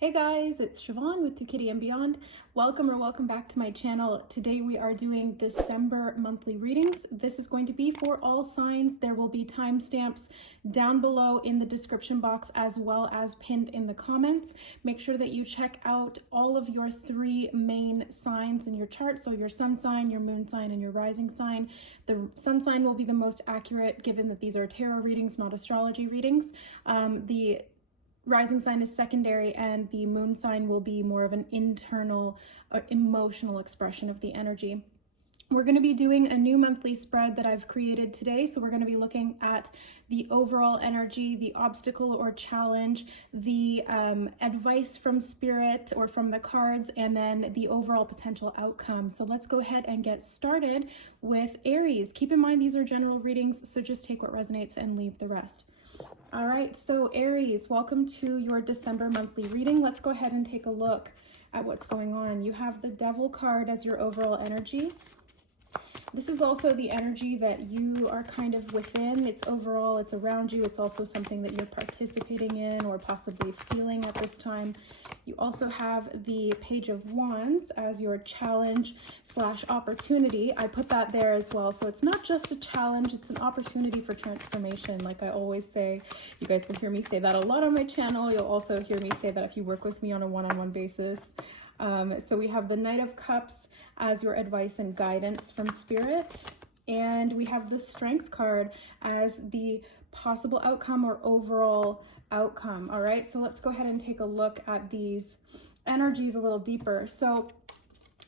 Hey guys, it's Siobhan with To Kitty and Beyond. Welcome back to my channel. Today we are doing December monthly readings. This is going to be for all signs. There will be timestamps down below in the description box as well as pinned in the comments. Make sure that you check out all of your three main signs in your chart. So your sun sign, your moon sign, and your rising sign. The sun sign will be the most accurate given that these are tarot readings, not astrology readings. The rising sign is secondary, and the moon sign will be more of an internal or emotional expression of the energy. We're going to be doing a new monthly spread that I've created today. So we're going to be looking at the overall energy, the obstacle or challenge, the advice from spirit or from the cards, and then the overall potential outcome. So let's go ahead and get started with Aries. Keep in mind, these are general readings, so just take what resonates and leave the rest. All right, so Aries, welcome to your December monthly reading. Let's go ahead and take a look at what's going on. You have the Devil card as your overall energy. This is also the energy that you are kind of within. It's overall, it's around you. It's also something that you're participating in or possibly feeling at this time. You also have the Page of Wands as your challenge / opportunity. I put that there as well. So it's not just a challenge, it's an opportunity for transformation. Like I always say, you guys will hear me say that a lot on my channel. You'll also hear me say that if you work with me on a one-on-one basis. So we have the Knight of Cups as your advice and guidance from spirit. And we have the Strength card as the possible outcome or overall outcome. All right, so let's go ahead and take a look at these energies a little deeper. So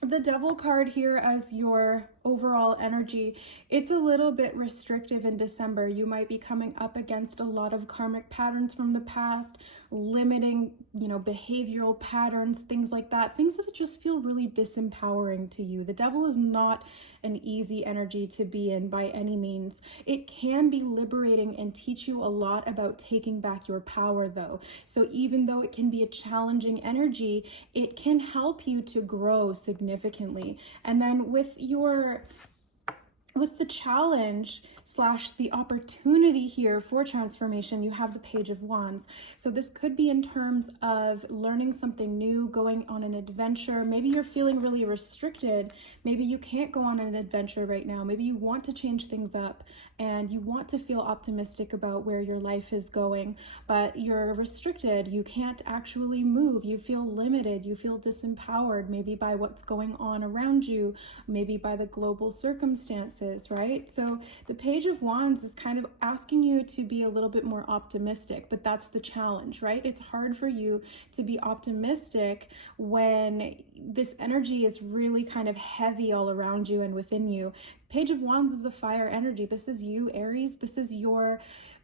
the Devil card here as your overall energy, it's a little bit restrictive in December. You might be coming up against a lot of karmic patterns from the past, limiting, behavioral patterns, things like that, things that just feel really disempowering to you. The Devil is not an easy energy to be in by any means. It can be liberating and teach you a lot about taking back your power though. So even though it can be a challenging energy, it can help you to grow significantly. And then with the challenge / the opportunity here for transformation, you have the Page of Wands. So this could be in terms of learning something new, going on an adventure. Maybe you're feeling really restricted. Maybe you can't go on an adventure right now. Maybe you want to change things up and you want to feel optimistic about where your life is going, but you're restricted. You can't actually move. You feel limited. You feel disempowered, maybe by what's going on around you, maybe by the global circumstances, right? So the Page of Wands is kind of asking you to be a little bit more optimistic, but that's the challenge, right? It's hard for you to be optimistic when this energy is really kind of heavy all around you and within you. Page of Wands is a fire energy. This is you, Aries. This is your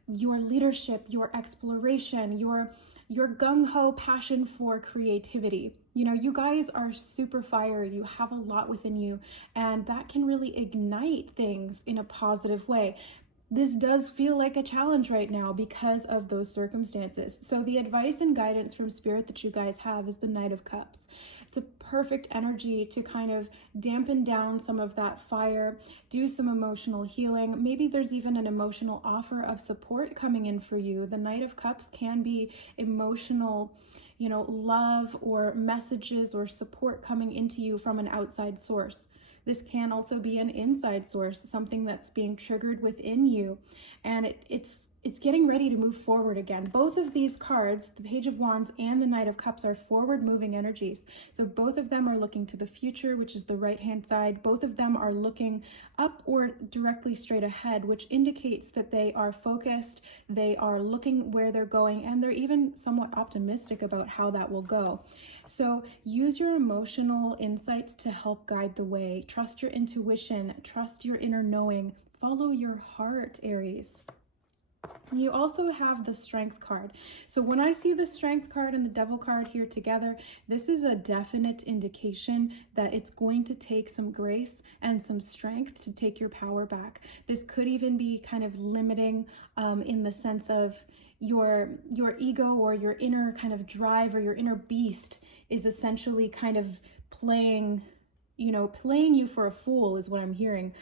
leadership, your exploration, your gung-ho passion for creativity. You guys are super fiery. You have a lot within you, and that can really ignite things in a positive way. This does feel like a challenge right now because of those circumstances. So the advice and guidance from spirit that you guys have is the Knight of Cups. It's a perfect energy to kind of dampen down some of that fire, do some emotional healing. Maybe there's even an emotional offer of support coming in for you. The Knight of Cups can be emotional, love or messages or support coming into you from an outside source. This can also be an inside source, something that's being triggered within you, and it's getting ready to move forward again. Both of these cards, the Page of Wands and the Knight of Cups, are forward-moving energies. So both of them are looking to the future, which is the right-hand side. Both of them are looking up or directly straight ahead, which indicates that they are focused, they are looking where they're going, and they're even somewhat optimistic about how that will go. So use your emotional insights to help guide the way. Trust your intuition, trust your inner knowing, follow your heart, Aries. You also have the Strength card. So when I see the Strength card and the Devil card here together, this is a definite indication that it's going to take some grace and some strength to take your power back. This could even be kind of limiting in the sense of your ego or your inner kind of drive or your inner beast is essentially kind of playing you know, playing you for a fool is what I'm hearing.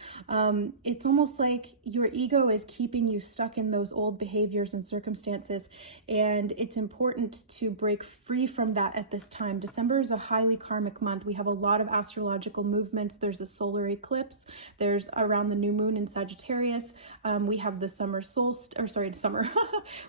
It's almost like your ego is keeping you stuck in those old behaviors and circumstances, and it's important to break free from that at this time. December is a highly karmic month. We have a lot of astrological movements. There's a solar eclipse. There's around the new moon in Sagittarius. We have the summer solstice, or sorry, summer.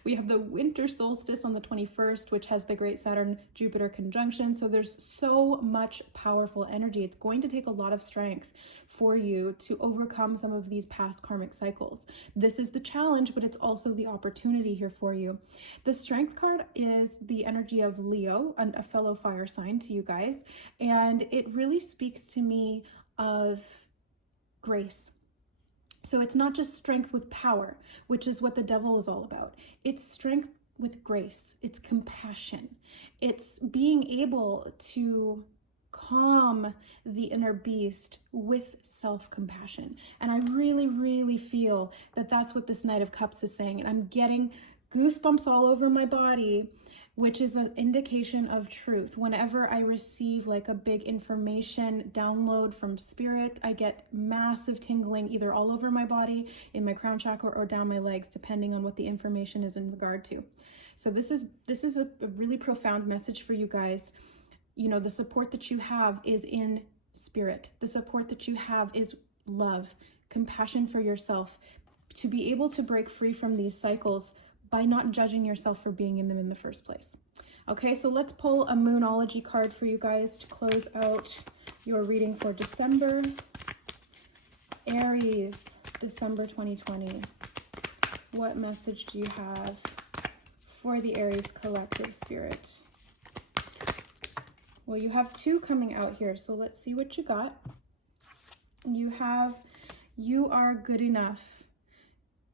We have the winter solstice on the 21st, which has the great Saturn-Jupiter conjunction. So there's so much powerful energy. It's going to take a lot of strength for you to overcome some of these past karmic cycles. This is the challenge, but it's also the opportunity here for you. The strength card is the energy of Leo, and a fellow fire sign to you guys, and it really speaks to me of grace. So it's not just strength with power, which is what the devil is all about. It's strength with grace. It's compassion. It's being able to calm the inner beast with self-compassion. And I really, really feel that that's what this Knight of Cups is saying. And I'm getting goosebumps all over my body, which is an indication of truth. Whenever I receive like a big information download from spirit, I get massive tingling either all over my body, in my crown chakra, or down my legs, depending on what the information is in regard to. So this is a really profound message for you guys. You know, the support that you have is in spirit. The support that you have is love, compassion for yourself, to be able to break free from these cycles by not judging yourself for being in them in the first place. Okay, so let's pull a Moonology card for you guys to close out your reading for December. Aries, December 2020. What message do you have for the Aries collective spirit? Well, you have two coming out here, so let's see what you got. You have, you are good enough.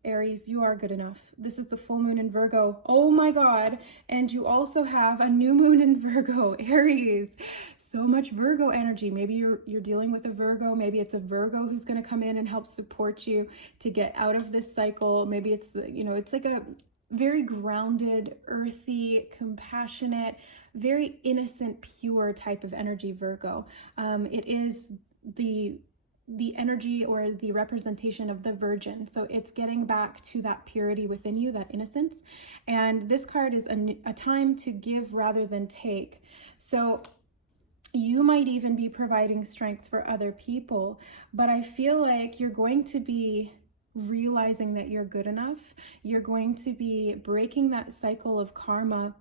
Aries, you are good enough. This is the full moon in Virgo. Oh my God. And you also have a new moon in Virgo, Aries. So much Virgo energy. Maybe you're dealing with a Virgo. Maybe it's a Virgo who's going to come in and help support you to get out of this cycle. Maybe it's the, you know, it's like a very grounded, earthy, compassionate, very innocent, pure type of energy, Virgo. It is the energy or the representation of the Virgin. So it's getting back to that purity within you, that innocence. And this card is a time to give rather than take. So you might even be providing strength for other people, but I feel like you're going to be realizing that you're good enough. You're going to be breaking that cycle of karma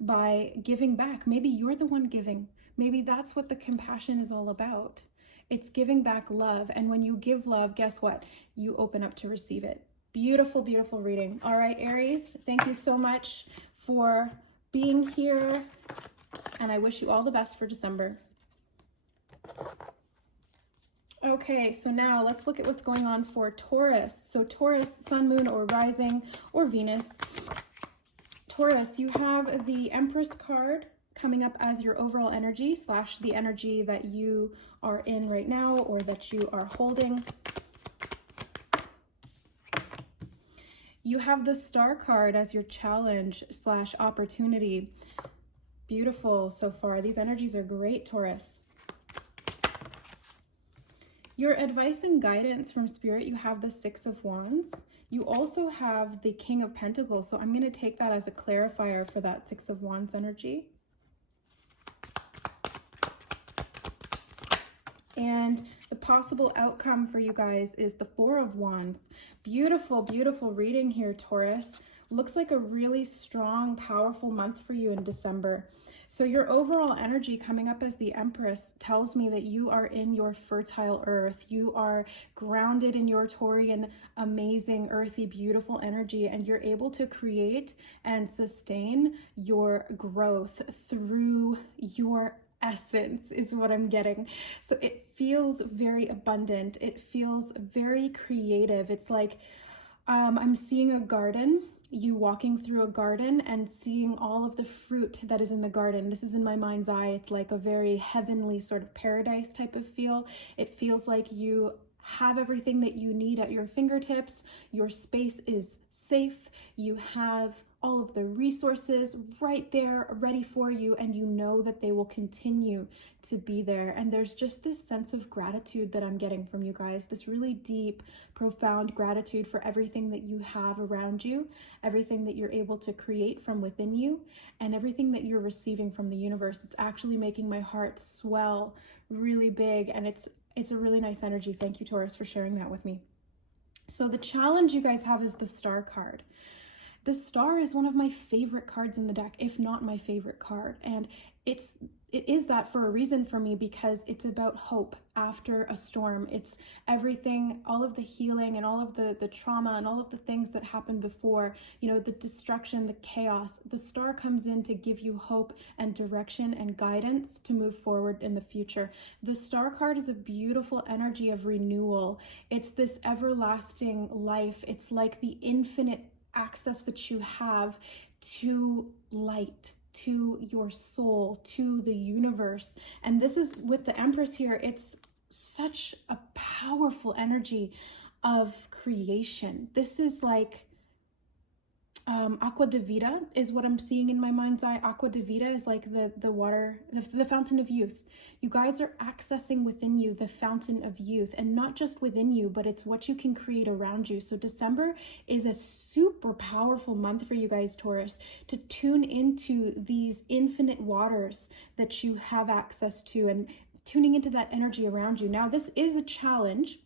by giving back. Maybe you're the one giving. Maybe that's what the compassion is all about. It's giving back love. And when you give love, guess what? You open up to receive it. Beautiful, beautiful reading. All right, Aries, thank you so much for being here. And I wish you all the best for December. Okay, so now let's look at what's going on for Taurus. So Taurus, sun, moon, or rising, or Venus. Taurus, you have the Empress card coming up as your overall energy / the energy that you are in right now or that you are holding. You have the Star card as your challenge / opportunity. Beautiful so far. These energies are great, Taurus. Your advice and guidance from Spirit, you have the Six of Wands. You also have the King of Pentacles. So I'm going to take that as a clarifier for that Six of Wands energy. And the possible outcome for you guys is the Four of Wands. Beautiful, beautiful reading here, Taurus. Looks like a really strong, powerful month for you in December. So your overall energy coming up as the Empress tells me that you are in your fertile earth. You are grounded in your Taurian, amazing, earthy, beautiful energy, and you're able to create and sustain your growth through your essence is what I'm getting. So it feels very abundant. It feels very creative. It's like I'm seeing a garden, you walking through a garden and seeing all of the fruit that is in the garden. This is in my mind's eye. It's like a very heavenly sort of paradise type of feel. It feels like you have everything that you need at your fingertips. Your space is safe. You have all of the resources right there ready for you, and you know that they will continue to be there. And there's just this sense of gratitude that I'm getting from you guys, this really deep, profound gratitude for everything that you have around you, everything that you're able to create from within you, and everything that you're receiving from the universe. It's actually making my heart swell really big, and it's a really nice energy. Thank you, Taurus, for sharing that with me. So the challenge you guys have is the Star card. The Star is one of my favorite cards in the deck, if not my favorite card. And it is that for a reason for me, because it's about hope after a storm. It's everything, all of the healing and all of the trauma and all of the things that happened before, you know, the destruction, the chaos. The Star comes in to give you hope and direction and guidance to move forward in the future. The Star card is a beautiful energy of renewal. It's this everlasting life. It's like the infinite access that you have to light, to your soul, to the universe. And this is with the Empress here. It's such a powerful energy of creation. This is like Aqua de Vida is what I'm seeing in my mind's eye. Aqua de Vida is like the water, the fountain of youth. You guys are accessing within you the fountain of youth, and not just within you, but it's what you can create around you. So December is a super powerful month for you guys, Taurus, to tune into these infinite waters that you have access to and tuning into that energy around you. Now, this is a challenge,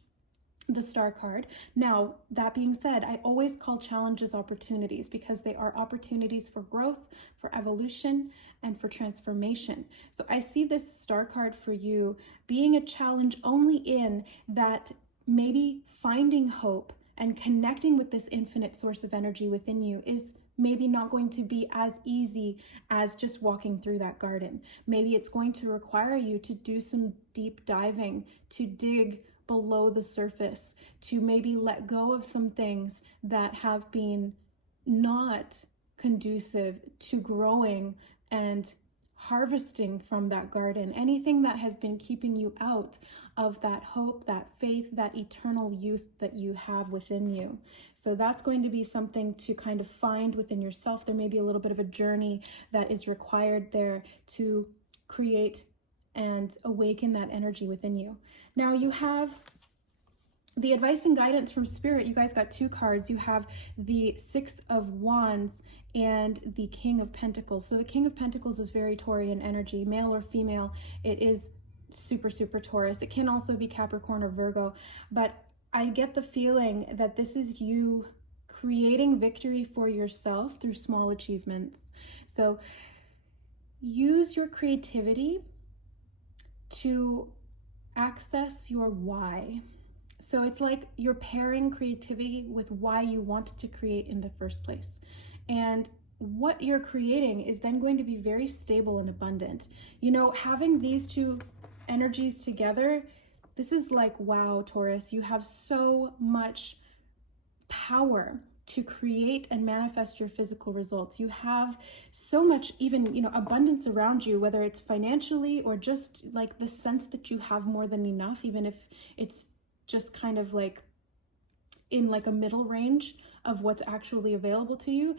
the Star card. Now, that being said, I always call challenges opportunities, because they are opportunities for growth, for evolution, and for transformation. So I see this Star card for you being a challenge only in that maybe finding hope and connecting with this infinite source of energy within you is maybe not going to be as easy as just walking through that garden. Maybe it's going to require you to do some deep diving, to dig below the surface, to maybe let go of some things that have been not conducive to growing and harvesting from that garden. Anything that has been keeping you out of that hope, that faith, that eternal youth that you have within you. So that's going to be something to kind of find within yourself. There may be a little bit of a journey that is required there to create and awaken that energy within you. Now you have the advice and guidance from Spirit. You guys got two cards. You have the Six of Wands and the King of Pentacles. So the King of Pentacles is very Taurian energy, male or female. It is super, super Taurus. It can also be Capricorn or Virgo, but I get the feeling that this is you creating victory for yourself through small achievements. So use your creativity to access your why. So it's like you're pairing creativity with why you want to create in the first place. And what you're creating is then going to be very stable and abundant. You know, having these two energies together, this is like, wow, Taurus, you have so much power to create and manifest your physical results. You have so much, even, you know, abundance around you, whether it's financially or just like the sense that you have more than enough, even if it's just kind of like in like a middle range of what's actually available to you.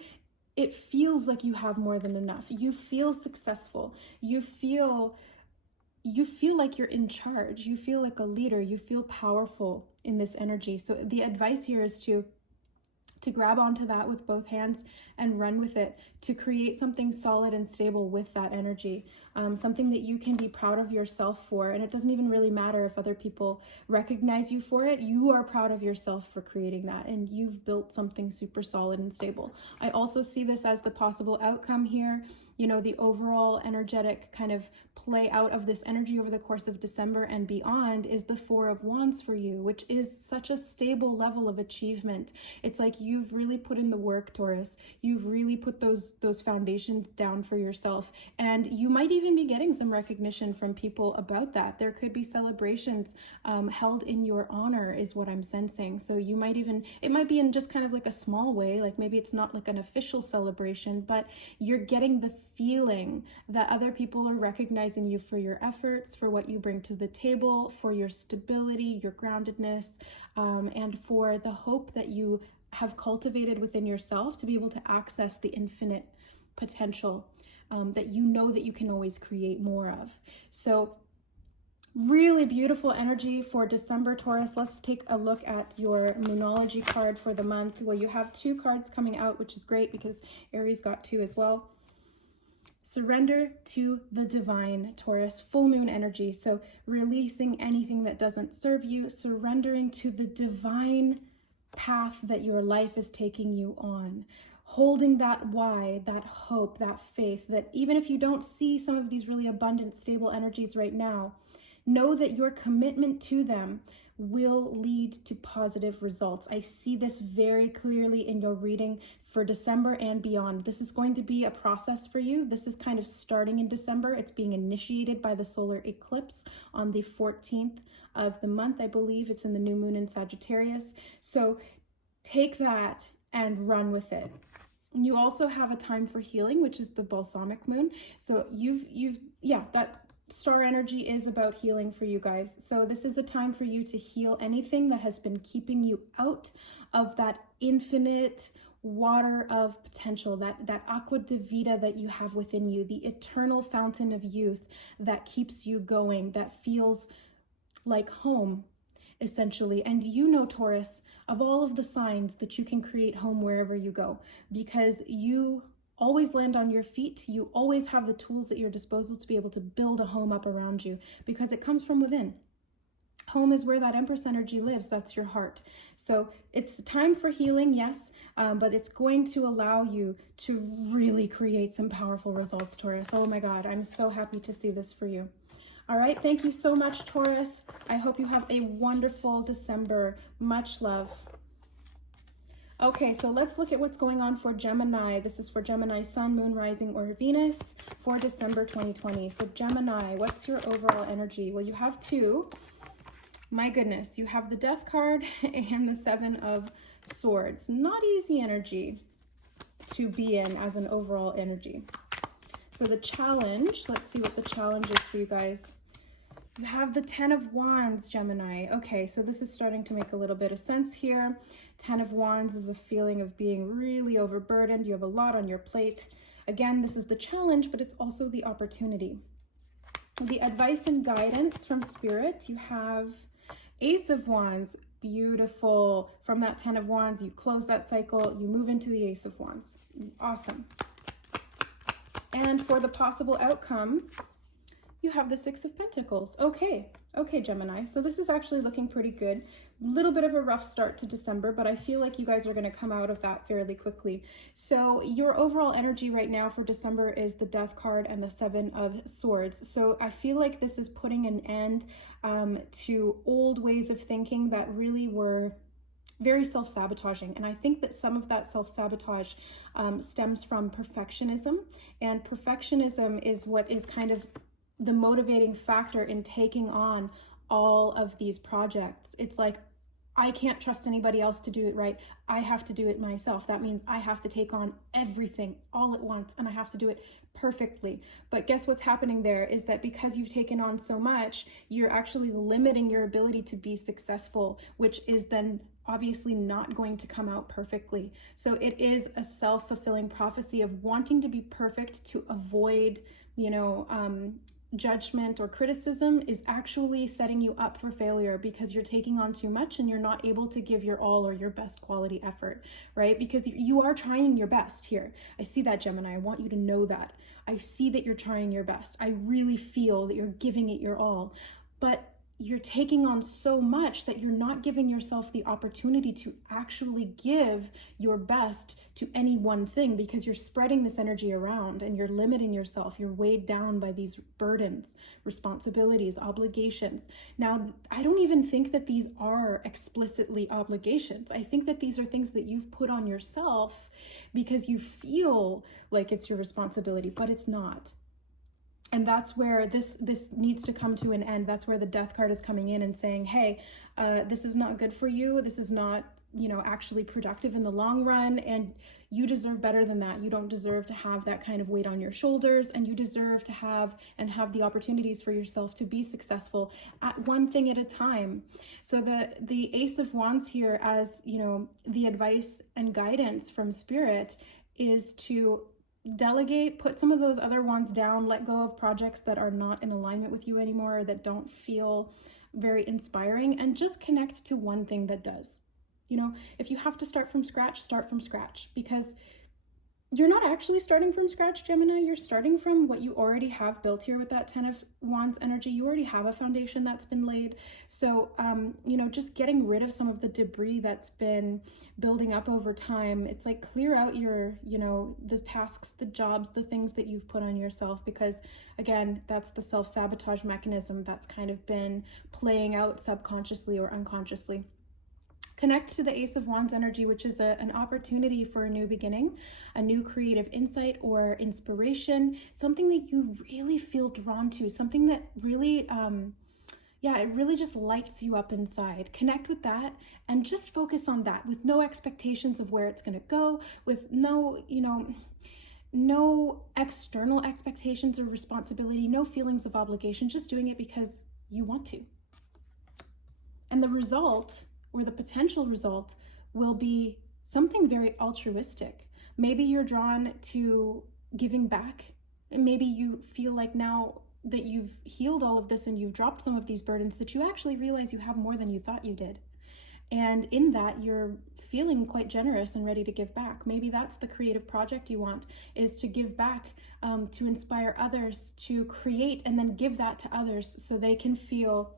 It feels like you have more than enough. You feel successful. You feel like you're in charge. You feel like a leader. You feel powerful in this energy. So the advice here is to grab onto that with both hands and run with it, to create something solid and stable with that energy, something that you can be proud of yourself for. And it doesn't even really matter if other people recognize you for it. You are proud of yourself for creating that, and you've built something super solid and stable. I also see this as the possible outcome here. You know, the overall energetic kind of play out of this energy over the course of December and beyond is the Four of Wands for you, which is such a stable level of achievement. It's like you've really put in the work, Taurus. You've really put those foundations down for yourself, and you might even be getting some recognition from people about that. There could be celebrations held in your honor, is what I'm sensing. So you might even, it might be in just kind of like a small way, like maybe it's not like an official celebration, but you're getting the feeling that other people are recognizing you for your efforts, for what you bring to the table, for your stability, your groundedness, and for the hope that you have cultivated within yourself to be able to access the infinite potential that you know that you can always create more of. So really beautiful energy for December, Taurus. Let's take a look at your Moonology card for the month. Well, you have 2 cards coming out, which is great because Aries got 2 as well. Surrender to the divine, Taurus. Full moon energy. So releasing anything that doesn't serve you, surrendering to the divine path that your life is taking you on. Holding that why, that hope, that faith, that even if you don't see some of these really abundant, stable energies right now, know that your commitment to them will lead to positive results. I see this very clearly in your reading for December and beyond. This is going to be a process for you. This is kind of starting in December. It's being initiated by the solar eclipse on the 14th of the month. I believe it's in the new moon in Sagittarius. So take that and run with it. You also have a time for healing, which is the balsamic moon. So that star energy is about healing for you guys. So this is a time for you to heal anything that has been keeping you out of that infinite water of potential, that aqua de vida that you have within you, the eternal fountain of youth that keeps you going, that feels like home, essentially. And you know, Taurus, of all of the signs that you can create home wherever you go, because you always land on your feet. You always have the tools at your disposal to be able to build a home up around you, because it comes from within. Home is where that Empress energy lives. That's your heart. So it's time for healing, yes, but it's going to allow you to really create some powerful results, Taurus. Oh my God, I'm so happy to see this for you. All right, thank you so much, Taurus. I hope you have a wonderful December. Much love. Okay, so let's look at what's going on for Gemini. This is for Gemini Sun, Moon, Rising, or Venus for December 2020. So Gemini, what's your overall energy? Well, you have 2. My goodness, you have the Death card and the 7 of Swords. Not easy energy to be in as an overall energy. So the challenge, let's see what the challenge is for you guys. You have the 10 of Wands, Gemini. Okay, so this is starting to make a little bit of sense here. 10 of Wands is a feeling of being really overburdened. You have a lot on your plate. Again, this is the challenge, but it's also the opportunity. The advice and guidance from Spirit, you have Ace of Wands. Beautiful. From that 10 of Wands, you close that cycle, you move into the Ace of Wands. Awesome. And for the possible outcome, you have the 6 of Pentacles. Okay, Gemini. So this is actually looking pretty good. A little bit of a rough start to December, but I feel like you guys are going to come out of that fairly quickly. So your overall energy right now for December is the Death card and the 7 of Swords. So I feel like this is putting an end to old ways of thinking that really were very self-sabotaging. And I think that some of that self-sabotage stems from perfectionism. And perfectionism is what is kind of the motivating factor in taking on all of these projects. It's like, I can't trust anybody else to do it right. I have to do it myself. That means I have to take on everything all at once, and I have to do it perfectly. But guess what's happening there is that because you've taken on so much, you're actually limiting your ability to be successful, which is then obviously not going to come out perfectly. So it is a self-fulfilling prophecy of wanting to be perfect to avoid, judgment or criticism is actually setting you up for failure, because you're taking on too much and you're not able to give your all or your best quality effort, right? Because you are trying your best here. I see that, Gemini. I want you to know that. I see that you're trying your best. I really feel that you're giving it your all, but you're taking on so much that you're not giving yourself the opportunity to actually give your best to any one thing, because you're spreading this energy around and you're limiting yourself. You're weighed down by these burdens, responsibilities, obligations. Now, I don't even think that these are explicitly obligations. I think that these are things that you've put on yourself because you feel like it's your responsibility, but it's not. And that's where this needs to come to an end. That's where the Death card is coming in and saying, hey, this is not good for you. This is not you know, actually productive in the long run, and you deserve better than that. You don't deserve to have that kind of weight on your shoulders, and you deserve to have the opportunities for yourself to be successful at one thing at a time. So the Ace of Wands here, as you know, the advice and guidance from Spirit is to delegate, put some of those other wands down, let go of projects that are not in alignment with you anymore, or that don't feel very inspiring, and just connect to one thing that does. You know, if you have to start from scratch, because you're not actually starting from scratch, Gemini. You're starting from what you already have built here with that 10 of Wands energy. You already have a foundation that's been laid. So, you know, just getting rid of some of the debris that's been building up over time. It's like clear out your, you know, the tasks, the jobs, the things that you've put on yourself, because again, that's the self-sabotage mechanism that's kind of been playing out subconsciously or unconsciously. Connect to the Ace of Wands energy, which is an opportunity for a new beginning, a new creative insight or inspiration, something that you really feel drawn to, something that really, it really just lights you up inside. Connect with that and just focus on that with no expectations of where it's going to go, with no, you know, no external expectations or responsibility, no feelings of obligation, just doing it because you want to. And the result, or the potential result, will be something very altruistic. Maybe you're drawn to giving back, and maybe you feel like now that you've healed all of this and you've dropped some of these burdens, that you actually realize you have more than you thought you did. And in that, you're feeling quite generous and ready to give back. Maybe that's the creative project you want, is to give back, to inspire others, to create and then give that to others so they can feel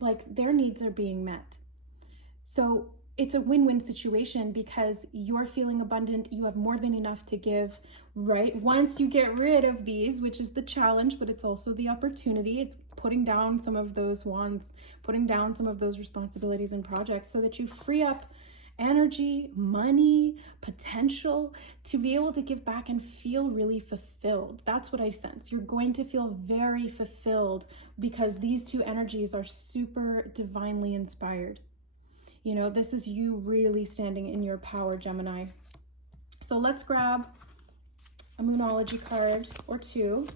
like their needs are being met. So it's a win-win situation, because you're feeling abundant, you have more than enough to give, right? Once you get rid of these, which is the challenge, but it's also the opportunity. It's putting down some of those wands, putting down some of those responsibilities and projects, so that you free up energy, money, potential to be able to give back and feel really fulfilled. That's what I sense. You're going to feel very fulfilled, because these two energies are super divinely inspired. You know, this is you really standing in your power, Gemini. So let's grab a Moonology card or two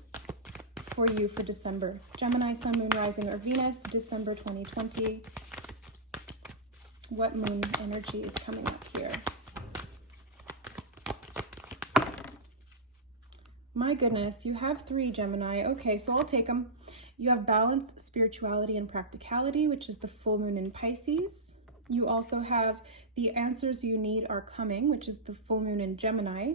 for you for December. Gemini, Sun, Moon, Rising, or Venus, December 2020. What moon energy is coming up here? My goodness, you have 3, Gemini. Okay, so I'll take them. You have balance, spirituality, and practicality, which is the full moon in Pisces. You also have the answers you need are coming, which is the full moon in Gemini.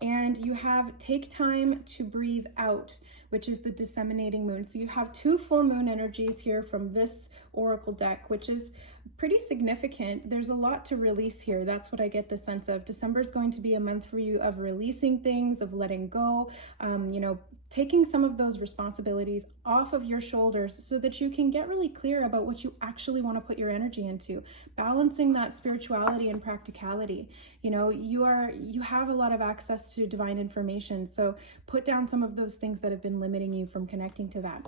And you have take time to breathe out, which is the disseminating moon. So you have 2 full moon energies here from this oracle deck, which is pretty significant. There's a lot to release here. That's what I get the sense of. December is going to be a month for you of releasing things, of letting go, you know, taking some of those responsibilities off of your shoulders so that you can get really clear about what you actually want to put your energy into, balancing that spirituality and practicality. You know, you have a lot of access to divine information, so put down some of those things that have been limiting you from connecting to that.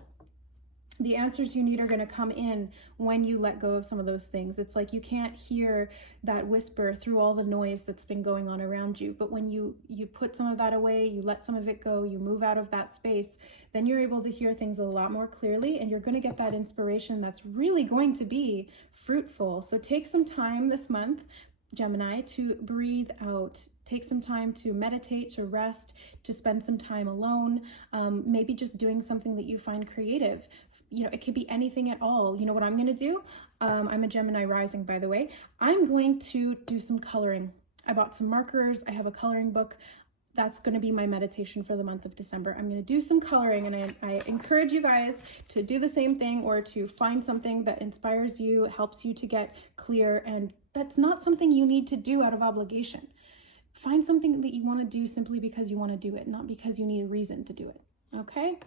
The answers you need are going to come in when you let go of some of those things. It's like you can't hear that whisper through all the noise that's been going on around you. But when you put some of that away, you let some of it go, you move out of that space, then you're able to hear things a lot more clearly, and you're going to get that inspiration that's really going to be fruitful. So take some time this month, Gemini, to breathe out. Take some time to meditate, to rest, to spend some time alone, maybe just doing something that you find creative. You know, it could be anything at all. You know what I'm going to do? I'm a Gemini rising, by the way. I'm going to do some coloring. I bought some markers. I have a coloring book. That's going to be my meditation for the month of December. I'm going to do some coloring, and I encourage you guys to do the same thing, or to find something that inspires you, helps you to get clear, and that's not something you need to do out of obligation. Find something that you want to do simply because you want to do it, not because you need a reason to do it. Okay,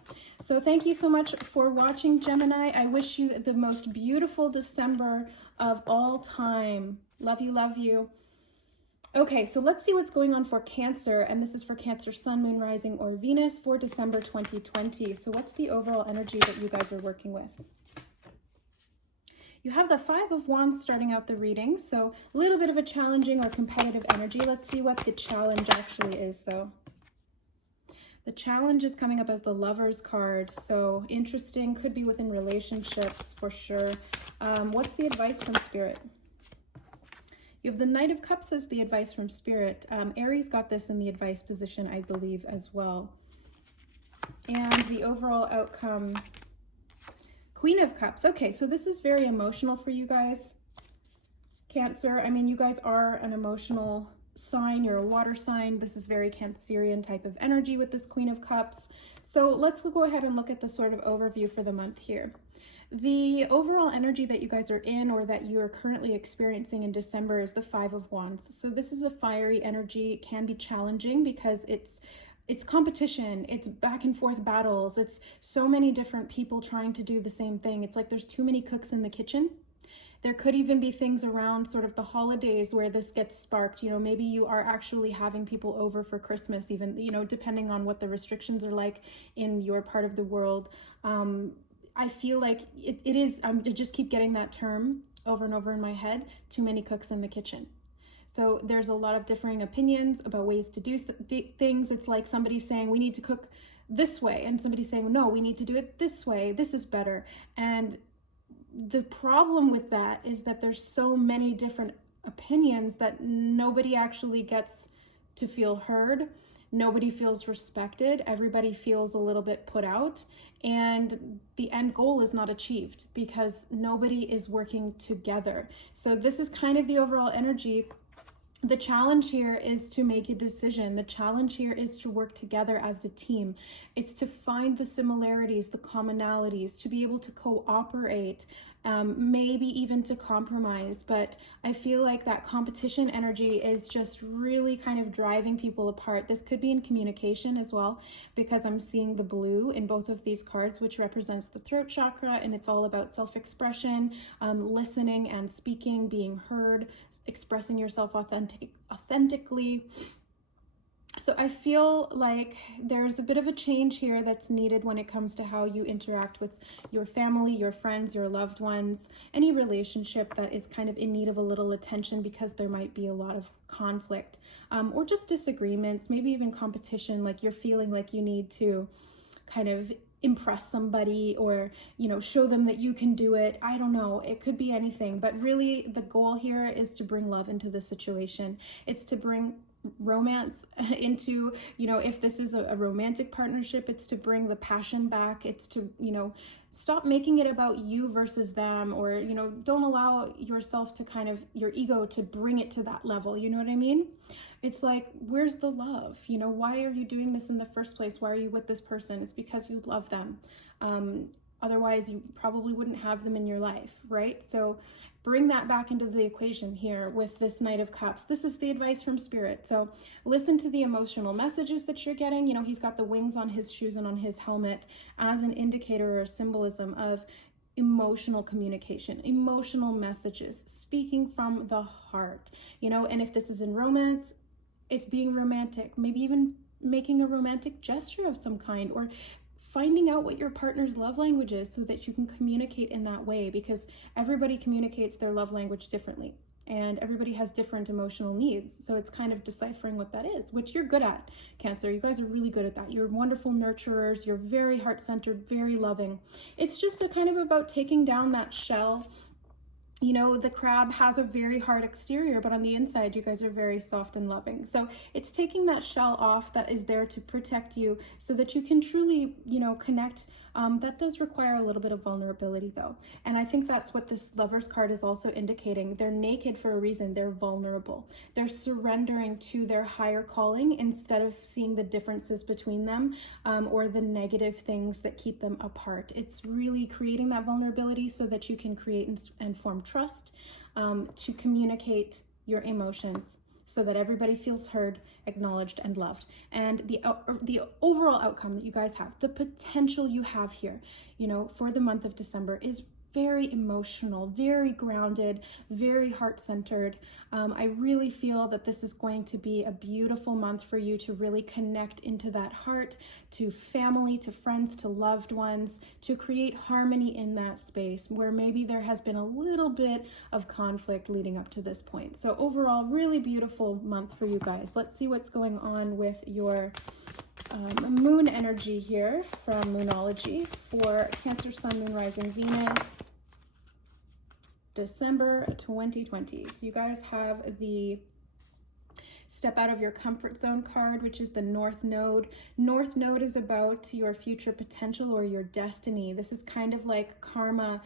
so thank you so much for watching, Gemini. I wish you the most beautiful December of all time. Love you, love you. Okay, so let's see what's going on for Cancer, and this is for Cancer, Sun, Moon, Rising, or Venus for December 2020. So what's the overall energy that you guys are working with? You have the Five of Wands starting out the reading, so a little bit of a challenging or competitive energy. Let's see what the challenge actually is, though. The challenge is coming up as the Lover's card, so interesting, could be within relationships for sure. What's the advice from Spirit? You have the Knight of Cups as the advice from Spirit. Aries got this in the advice position, I believe, as well. And the overall outcome, Queen of Cups. Okay, so this is very emotional for you guys, Cancer. I mean, you guys are an emotional sign. You're a water sign. This is very Cancerian type of energy with this Queen of Cups. So let's go ahead and look at the sort of overview for the month here. The overall energy that you guys are in, or that you are currently experiencing in December, is the Five of Wands. So this is a fiery energy. It can be challenging because it's competition, it's back and forth battles, it's so many different people trying to do the same thing. It's like there's too many cooks in the kitchen. There could even be things around sort of the holidays where this gets sparked. You know, maybe you are actually having people over for Christmas, even, you know, depending on what the restrictions are like in your part of the world. I feel like it is, I just keep getting that term over and over in my head, too many cooks in the kitchen. So there's a lot of differing opinions about ways to do things. It's like somebody saying we need to cook this way, and somebody saying, no, we need to do it this way. This is better. And the problem with that is that there's so many different opinions that nobody actually gets to feel heard. Nobody feels respected. Everybody feels a little bit put out, and the end goal is not achieved because nobody is working together. So this is kind of the overall energy. The challenge here is to make a decision. The challenge here is to work together as a team. It's to find the similarities, the commonalities, to be able to cooperate, maybe even to compromise. But I feel like that competition energy is just really kind of driving people apart. This could be in communication as well, because I'm seeing the blue in both of these cards, which represents the throat chakra, and it's all about self-expression, listening and speaking, being heard, expressing yourself authentically. So I feel like there's a bit of a change here that's needed when it comes to how you interact with your family, your friends, your loved ones, any relationship that is kind of in need of a little attention because there might be a lot of conflict, or just disagreements, maybe even competition, like you're feeling like you need to kind of impress somebody, or, you know, show them that you can do it. I don't know. It could be anything, but really the goal here is to bring love into the situation. It's to bring romance into, you know, if this is a romantic partnership, it's to bring the passion back. It's to, you know, stop making it about you versus them, or, you know, don't allow yourself to kind of, your ego to bring it to that level. You know what I mean? It's like, where's the love? You know, why are you doing this in the first place? Why are you with this person? It's because you love them. Otherwise, you probably wouldn't have them in your life, right? So bring that back into the equation here with this Knight of Cups. This is the advice from Spirit. So listen to the emotional messages that you're getting. You know, he's got the wings on his shoes and on his helmet as an indicator or a symbolism of emotional communication, emotional messages, speaking from the heart, you know. And if this is in romance, it's being romantic, maybe even making a romantic gesture of some kind, or finding out what your partner's love language is so that you can communicate in that way, because everybody communicates their love language differently and everybody has different emotional needs. So it's kind of deciphering what that is, which you're good at, Cancer. You guys are really good at that. You're wonderful nurturers. You're very heart-centered, very loving. It's just a kind of about taking down that shell. You know, the crab has a very hard exterior, but on the inside, you guys are very soft and loving. So it's taking that shell off that is there to protect you so that you can truly, you know, connect. That does require a little bit of vulnerability, though. And I think that's what this Lover's card is also indicating. They're naked for a reason. They're vulnerable. They're surrendering to their higher calling instead of seeing the differences between them, or the negative things that keep them apart. It's really creating that vulnerability so that you can create and form trust, to communicate your emotions so that everybody feels heard, acknowledged, and loved. And the overall outcome that you guys have, the potential you have here, you know, for the month of December is very emotional, very grounded, very heart-centered. I really feel that this is going to be a beautiful month for you to really connect into that heart, to family, to friends, to loved ones, to create harmony in that space where maybe there has been a little bit of conflict leading up to this point. So overall, really beautiful month for you guys. Let's see what's going on with your moon energy here from Moonology for Cancer, Sun, Moon, Rising, Venus, December 2020. So you guys have the Step Out of Your Comfort Zone card, which is the North Node. North Node is about your future potential or your destiny. This is kind of like karma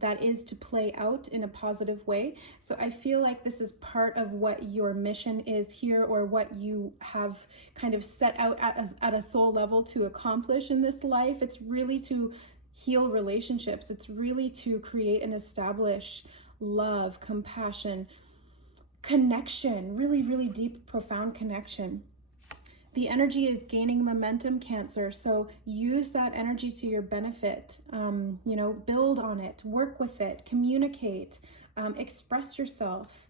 that is to play out in a positive way. So I feel like this is part of what your mission is here, or what you have kind of set out at a soul level to accomplish in this life. It's really to heal relationships. It's really to create and establish love, compassion, connection, really, really deep, profound connection. The energy is gaining momentum, Cancer. So use that energy to your benefit. You know, build on it, work with it, communicate, express yourself.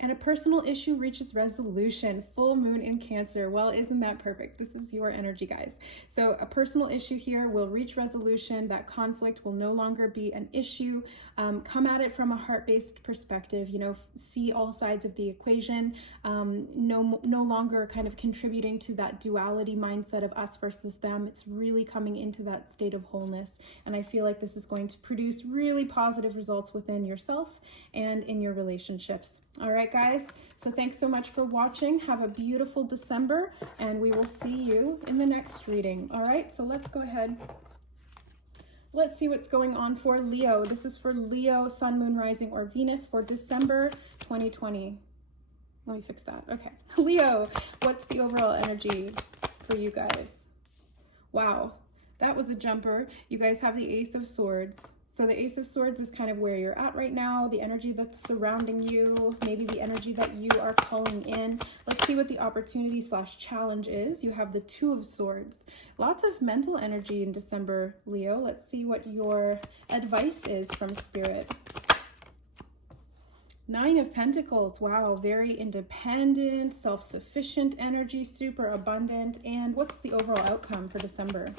And a personal issue reaches resolution. Full moon in Cancer. Well, isn't that perfect? This is your energy, guys. So a personal issue here will reach resolution. That conflict will no longer be an issue. Come at it from a heart-based perspective. You know, see all sides of the equation. No longer kind of contributing to that duality mindset of us versus them. It's really coming into that state of wholeness. And I feel like this is going to produce really positive results within yourself and in your relationships. All right, guys, so thanks so much for watching. Have a beautiful December, and we will see you in the next reading. All right, so let's go ahead. Let's see what's going on for Leo. This is for Leo, Sun, Moon, Rising, or Venus for December 2020. Let me fix that. Okay, Leo, what's the overall energy for you guys? Wow, that was a jumper. You guys have the Ace of Swords. So the Ace of Swords is kind of where you're at right now, the energy that's surrounding you, maybe the energy that you are calling in. Let's see what the opportunity / challenge is. You have the Two of Swords. Lots of mental energy in December, Leo. Let's see what your advice is from Spirit. Nine of Pentacles. Wow, very independent, self-sufficient energy, super abundant. And what's the overall outcome for December?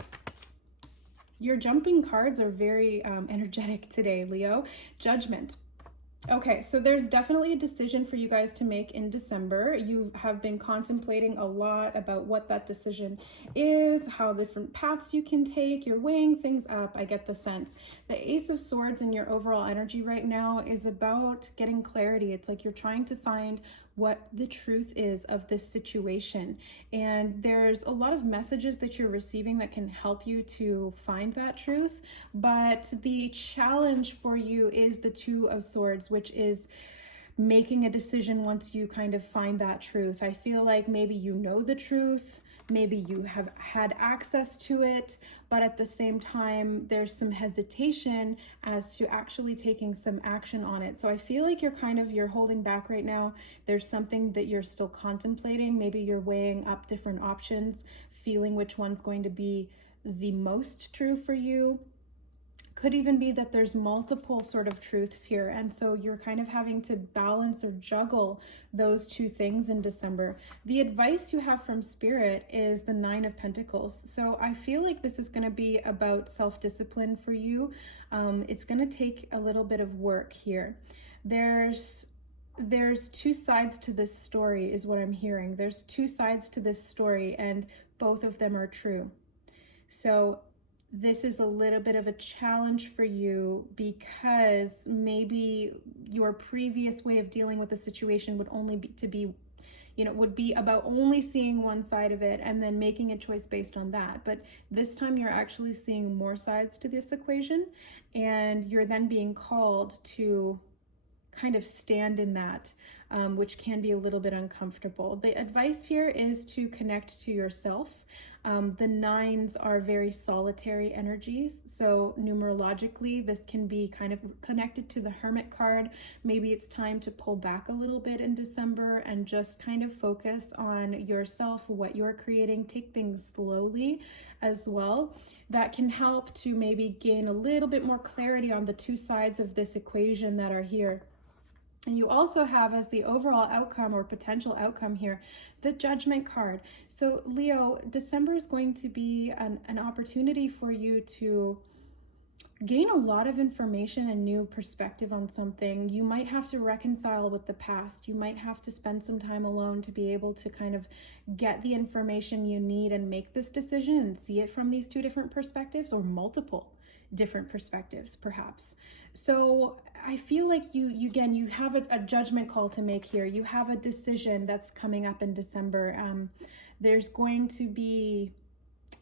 Your jumping cards are very energetic today, Leo. Judgment. Okay, so there's definitely a decision for you guys to make in December. You have been contemplating a lot about what that decision is, how different paths you can take. You're weighing things up, I get the sense. The Ace of Swords in your overall energy right now is about getting clarity. It's like you're trying to find what the truth is of this situation. And there's a lot of messages that you're receiving that can help you to find that truth. But the challenge for you is the Two of Swords, which is making a decision once you kind of find that truth. I feel like maybe you know the truth, maybe you have had access to it, but at the same time, there's some hesitation as to actually taking some action on it. So I feel like you're holding back right now. There's something that you're still contemplating. Maybe you're weighing up different options, feeling which one's going to be the most true for you. Could even be that there's multiple sort of truths here, and so you're kind of having to balance or juggle those two things in December. The advice you have from Spirit is the Nine of Pentacles. So I feel like this is going to be about self-discipline for you. It's going to take a little bit of work here. There's two sides to this story is what I'm hearing. There's two sides to this story, and both of them are true. So this is a little bit of a challenge for you because maybe your previous way of dealing with the situation would only be about only seeing one side of it and then making a choice based on that. But this time you're actually seeing more sides to this equation, and you're then being called to kind of stand in that, which can be a little bit uncomfortable. The advice here is to connect to yourself. The nines are very solitary energies. So numerologically, this can be kind of connected to the Hermit card. Maybe it's time to pull back a little bit in December and just kind of focus on yourself, what you're creating. Take things slowly as well. That can help to maybe gain a little bit more clarity on the two sides of this equation that are here. And you also have, as the overall outcome or potential outcome here, the Judgment card. So Leo, December is going to be an opportunity for you to gain a lot of information and new perspective on something. You might have to reconcile with the past. You might have to spend some time alone to be able to kind of get the information you need and make this decision and see it from these two different perspectives, or multiple different perspectives perhaps. So I feel like you have a judgment call to make here. You have a decision that's coming up in December. There's going to be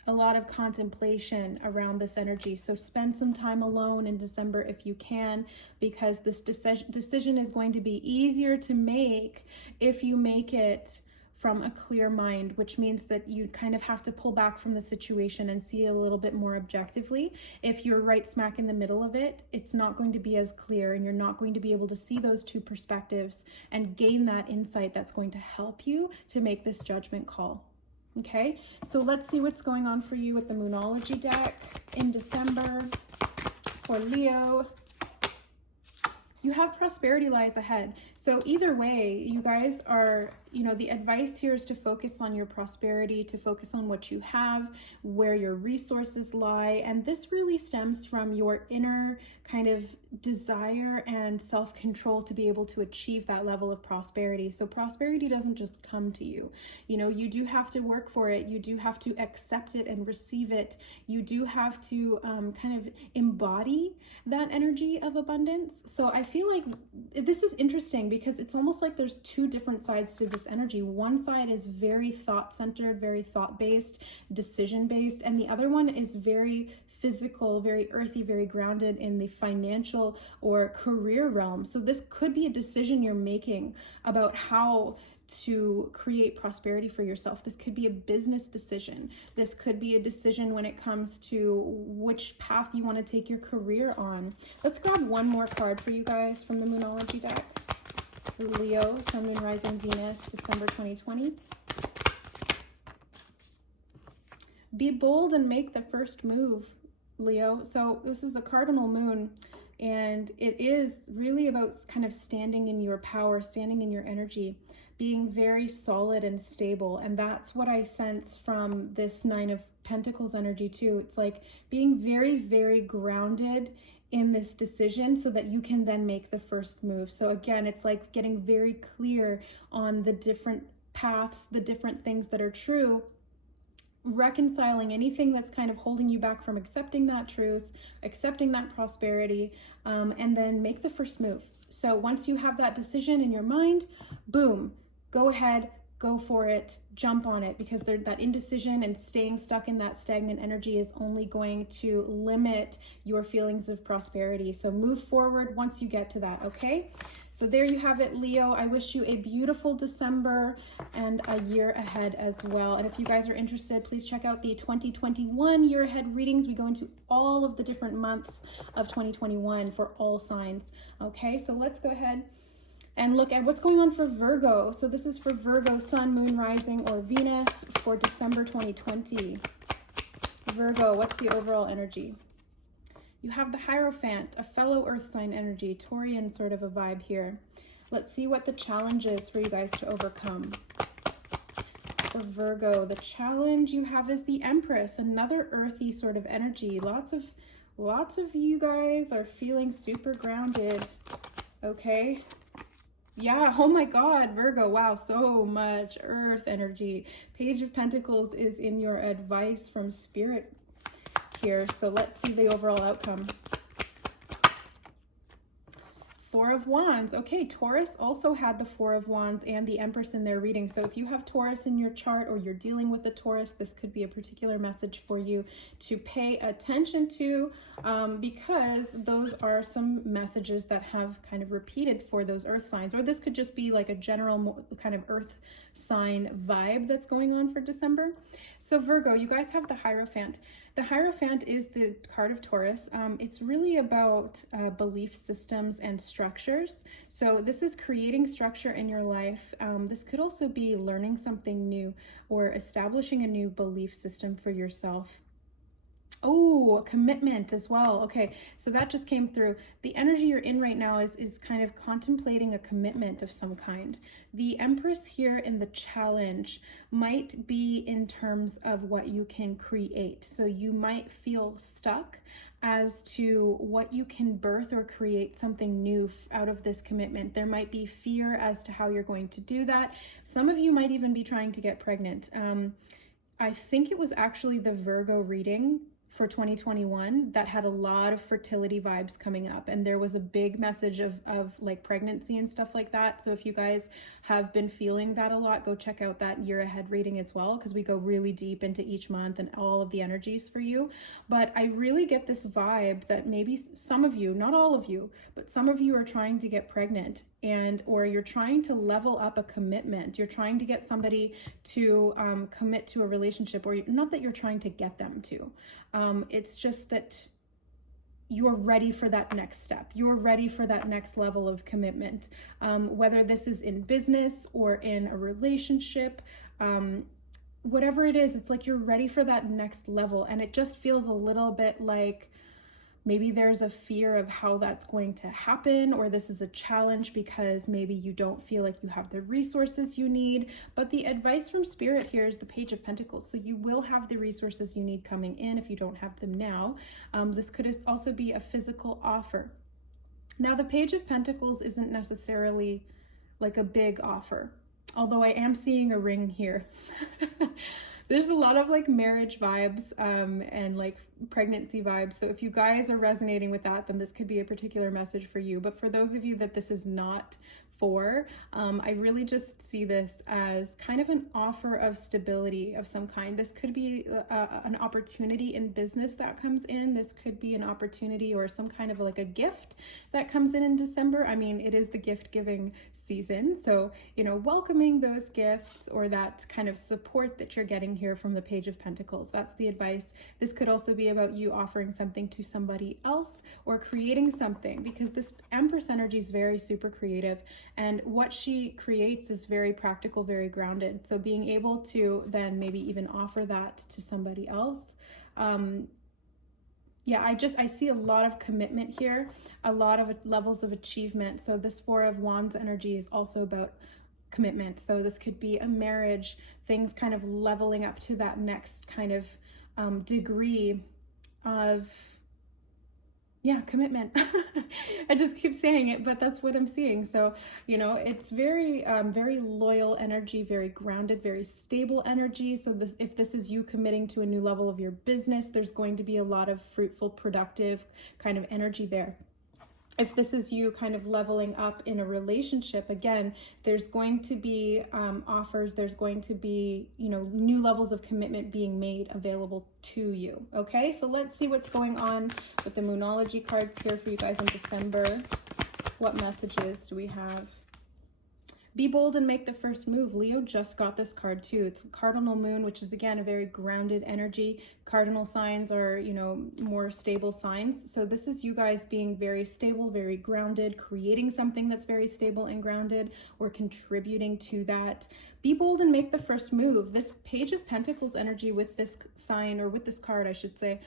a lot of contemplation around this energy. So spend some time alone in December if you can, because this decision is going to be easier to make if you make it from a clear mind, which means that you kind of have to pull back from the situation and see it a little bit more objectively. If you're right smack in the middle of it, it's not going to be as clear, and you're not going to be able to see those two perspectives and gain that insight that's going to help you to make this judgment call. Okay, so let's see what's going on for you with the Moonology deck in December for Leo. You have prosperity lies ahead. So either way, you guys are, the advice here is to focus on your prosperity, to focus on what you have, where your resources lie. And this really stems from your inner kind of desire and self-control to be able to achieve that level of prosperity. So prosperity doesn't just come to you. You do have to work for it. You do have to accept it and receive it. You do have to kind of embody that energy of abundance. So I feel like this is interesting because it's almost like there's two different sides to this energy. One side is very thought-centered, very thought-based, decision-based, and the other one is very physical, very earthy, very grounded in the financial or career realm. So this could be a decision you're making about how to create prosperity for yourself. This could be a business decision. This could be a decision when it comes to which path you want to take your career on. Let's grab one more card for you guys from the Moonology deck. Leo, Sun, Moon, Rising, Venus, December 2020. Be bold and make the first move, Leo. So this is a cardinal moon, and it is really about kind of standing in your power, standing in your energy, being very solid and stable. And that's what I sense from this Nine of Pentacles energy too. It's like being very, very grounded in this decision so that you can then make the first move. So again, it's like getting very clear on the different paths, the different things that are true, reconciling anything that's kind of holding you back from accepting that truth, accepting that prosperity, and then make the first move. So once you have that decision in your mind, boom, go ahead, go for it, jump on it, because that indecision and staying stuck in that stagnant energy is only going to limit your feelings of prosperity. So move forward once you get to that, okay? So there you have it, Leo. I wish you a beautiful December and a year ahead as well. And if you guys are interested, please check out the 2021 year ahead readings. We go into all of the different months of 2021 for all signs. Okay, so let's go ahead and look at what's going on for Virgo. So this is for Virgo, Sun, Moon, Rising, or Venus for December 2020. Virgo, what's the overall energy? You have the Hierophant, a fellow earth sign energy, Taurian sort of a vibe here. Let's see what the challenge is for you guys to overcome. For Virgo, the challenge you have is the Empress, another earthy sort of energy. Lots of you guys are feeling super grounded, okay? Yeah, oh my God, Virgo, wow, so much earth energy. Page of Pentacles is in your advice from Spirit here, so let's see the overall outcome. Four of Wands. Okay, Taurus also had the Four of Wands and the Empress in their reading. So if you have Taurus in your chart or you're dealing with a Taurus, this could be a particular message for you to pay attention to, because those are some messages that have kind of repeated for those earth signs. Or this could just be like a general kind of earth sign vibe that's going on for December. So Virgo, you guys have the Hierophant. The Hierophant is the card of Taurus. It's really about belief systems and structures. So this is creating structure in your life. This could also be learning something new or establishing a new belief system for yourself. Oh, commitment as well. Okay, so that just came through. The energy you're in right now is kind of contemplating a commitment of some kind. The Empress here in the challenge might be in terms of what you can create. So you might feel stuck as to what you can birth or create something new out of this commitment. There might be fear as to how you're going to do that. Some of you might even be trying to get pregnant. I think it was actually the Virgo reading for 2021 that had a lot of fertility vibes coming up, and there was a big message of like pregnancy and stuff like that. So if you guys have been feeling that a lot, go check out that year ahead reading as well, because we go really deep into each month and all of the energies for you. But I really get this vibe that maybe some of you, not all of you, but some of you are trying to get pregnant, and or you're trying to level up a commitment. You're trying to get somebody to commit to a relationship, or not that you're trying to get them to. It's just that you're ready for that next step. You're ready for that next level of commitment. Whether this is in business or in a relationship, whatever it is, it's like you're ready for that next level. And it just feels a little bit like maybe there's a fear of how that's going to happen, or this is a challenge because maybe you don't feel like you have the resources you need. But the advice from Spirit here is the Page of Pentacles. So you will have the resources you need coming in if you don't have them now. This could also be a physical offer. Now, the Page of Pentacles isn't necessarily like a big offer, although I am seeing a ring here. There's a lot of like marriage vibes and like pregnancy vibes. So if you guys are resonating with that, then this could be a particular message for you. But for those of you that this is not for, I really just see this as kind of an offer of stability of some kind. This could be an opportunity in business that comes in. This could be an opportunity or some kind of like a gift that comes in December. I mean, it is the gift giving season. So, you know, welcoming those gifts or that kind of support that you're getting here from the Page of Pentacles. That's the advice. This could also be about you offering something to somebody else or creating something, because this Empress energy is very super creative, and what she creates is very practical, very grounded. So being able to then maybe even offer that to somebody else. Yeah, I see a lot of commitment here, a lot of levels of achievement. So this Four of Wands energy is also about commitment. So this could be a marriage, things kind of leveling up to that next kind of degree of, yeah, commitment. I just keep saying it, but that's what I'm seeing. So, you know, it's very, very loyal energy, very grounded, very stable energy. So if this is you committing to a new level of your business, there's going to be a lot of fruitful, productive kind of energy there. If this is you kind of leveling up in a relationship, again, there's going to be offers, there's going to be, you know, new levels of commitment being made available to you. Okay, so let's see what's going on with the Moonology cards here for you guys in December. What messages do we have? Be bold and make the first move. Leo just got this card too. It's cardinal moon, which is again a very grounded energy. Cardinal signs are, you know, more stable signs. So this is you guys being very stable, very grounded, creating something that's very stable and grounded, or contributing to that. Be bold and make the first move. This Page of Pentacles energy with this sign, or with this card, I should say,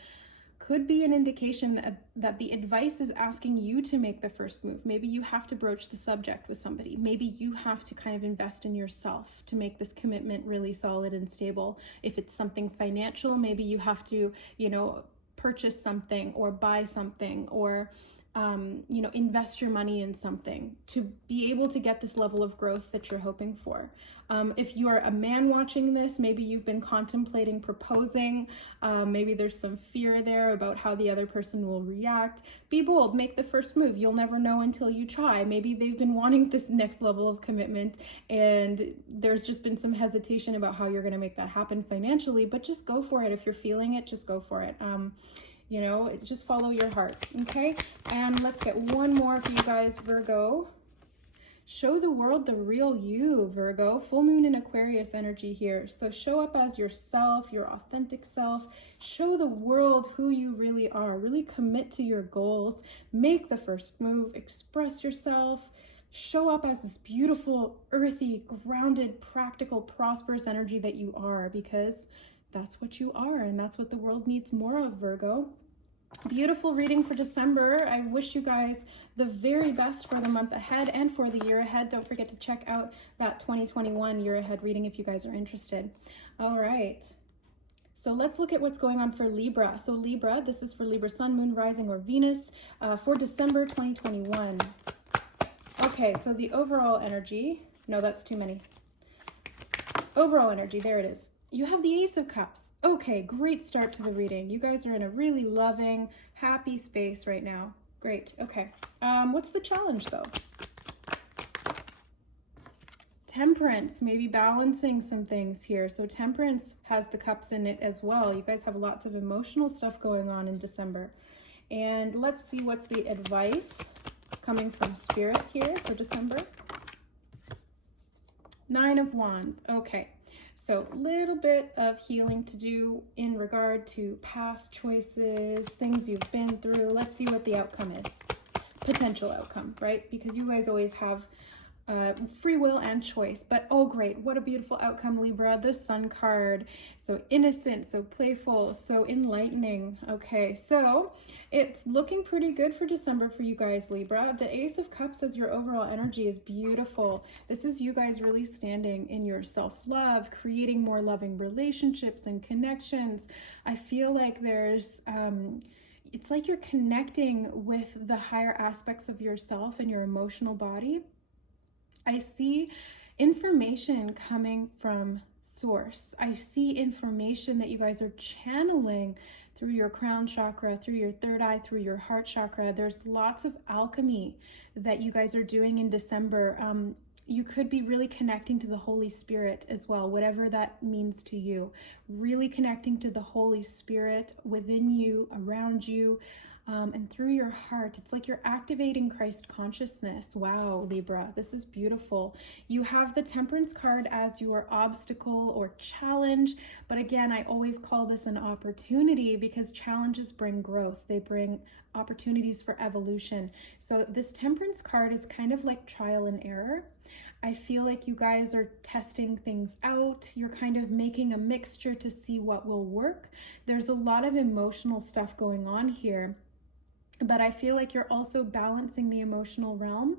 could be an indication that the advice is asking you to make the first move. Maybe you have to broach the subject with somebody. Maybe you have to kind of invest in yourself to make this commitment really solid and stable. If it's something financial, maybe you have to, you know, purchase something or buy something, or you know, invest your money in something to be able to get this level of growth that you're hoping for. If you are a man watching this, maybe you've been contemplating proposing, maybe there's some fear there about how the other person will react. Be bold, make the first move. You'll never know until you try. Maybe they've been wanting this next level of commitment and there's just been some hesitation about how you're going to make that happen financially, but just go for it. If you're feeling it, just go for it. You know, just follow your heart, okay? And let's get one more for you guys, Virgo. Show the world the real you, Virgo. Full moon in Aquarius energy here. So show up as yourself, your authentic self. Show the world who you really are. Really commit to your goals. Make the first move. Express yourself. Show up as this beautiful, earthy, grounded, practical, prosperous energy that you are, because that's what you are, and that's what the world needs more of, Virgo. Beautiful reading for December. I wish you guys the very best for the month ahead and for the year ahead. Don't forget to check out that 2021 year ahead reading if you guys are interested. All right. So let's look at what's going on for Libra. So Libra, this is for Libra Sun, Moon, Rising, or Venus for December 2021. Okay, so the overall energy, no, that's too many. Overall energy, there it is. You have the Ace of Cups. Okay, great start to the reading. You guys are in a really loving, happy space right now. Great, okay. What's the challenge though? Temperance, maybe balancing some things here. So Temperance has the cups in it as well. You guys have lots of emotional stuff going on in December. And let's see what's the advice coming from Spirit here for December. Nine of Wands, okay. So a little bit of healing to do in regard to past choices, things you've been through. Let's see what the outcome is. Potential outcome, right? Because you guys always have free will and choice. But oh great, what a beautiful outcome, Libra. The Sun card. So innocent, so playful, so enlightening. Okay, so it's looking pretty good for December for you guys, Libra. The Ace of Cups as your overall energy is beautiful. This is you guys really standing in your self-love, creating more loving relationships and connections. I feel like there's it's like you're connecting with the higher aspects of yourself and your emotional body. I see information coming from source. I see information that you guys are channeling through your crown chakra, through your third eye, through your heart chakra. There's lots of alchemy that you guys are doing in December. You could be really connecting to the Holy Spirit as well, whatever that means to you. Really connecting to the Holy Spirit within you, around you, and through your heart. It's like you're activating Christ consciousness. Wow, Libra, this is beautiful. You have the Temperance card as your obstacle or challenge, but again, I always call this an opportunity because challenges bring growth. They bring opportunities for evolution. So this Temperance card is kind of like trial and error. I feel like you guys are testing things out. You're kind of making a mixture to see what will work. There's a lot of emotional stuff going on here. But I feel like you're also balancing the emotional realm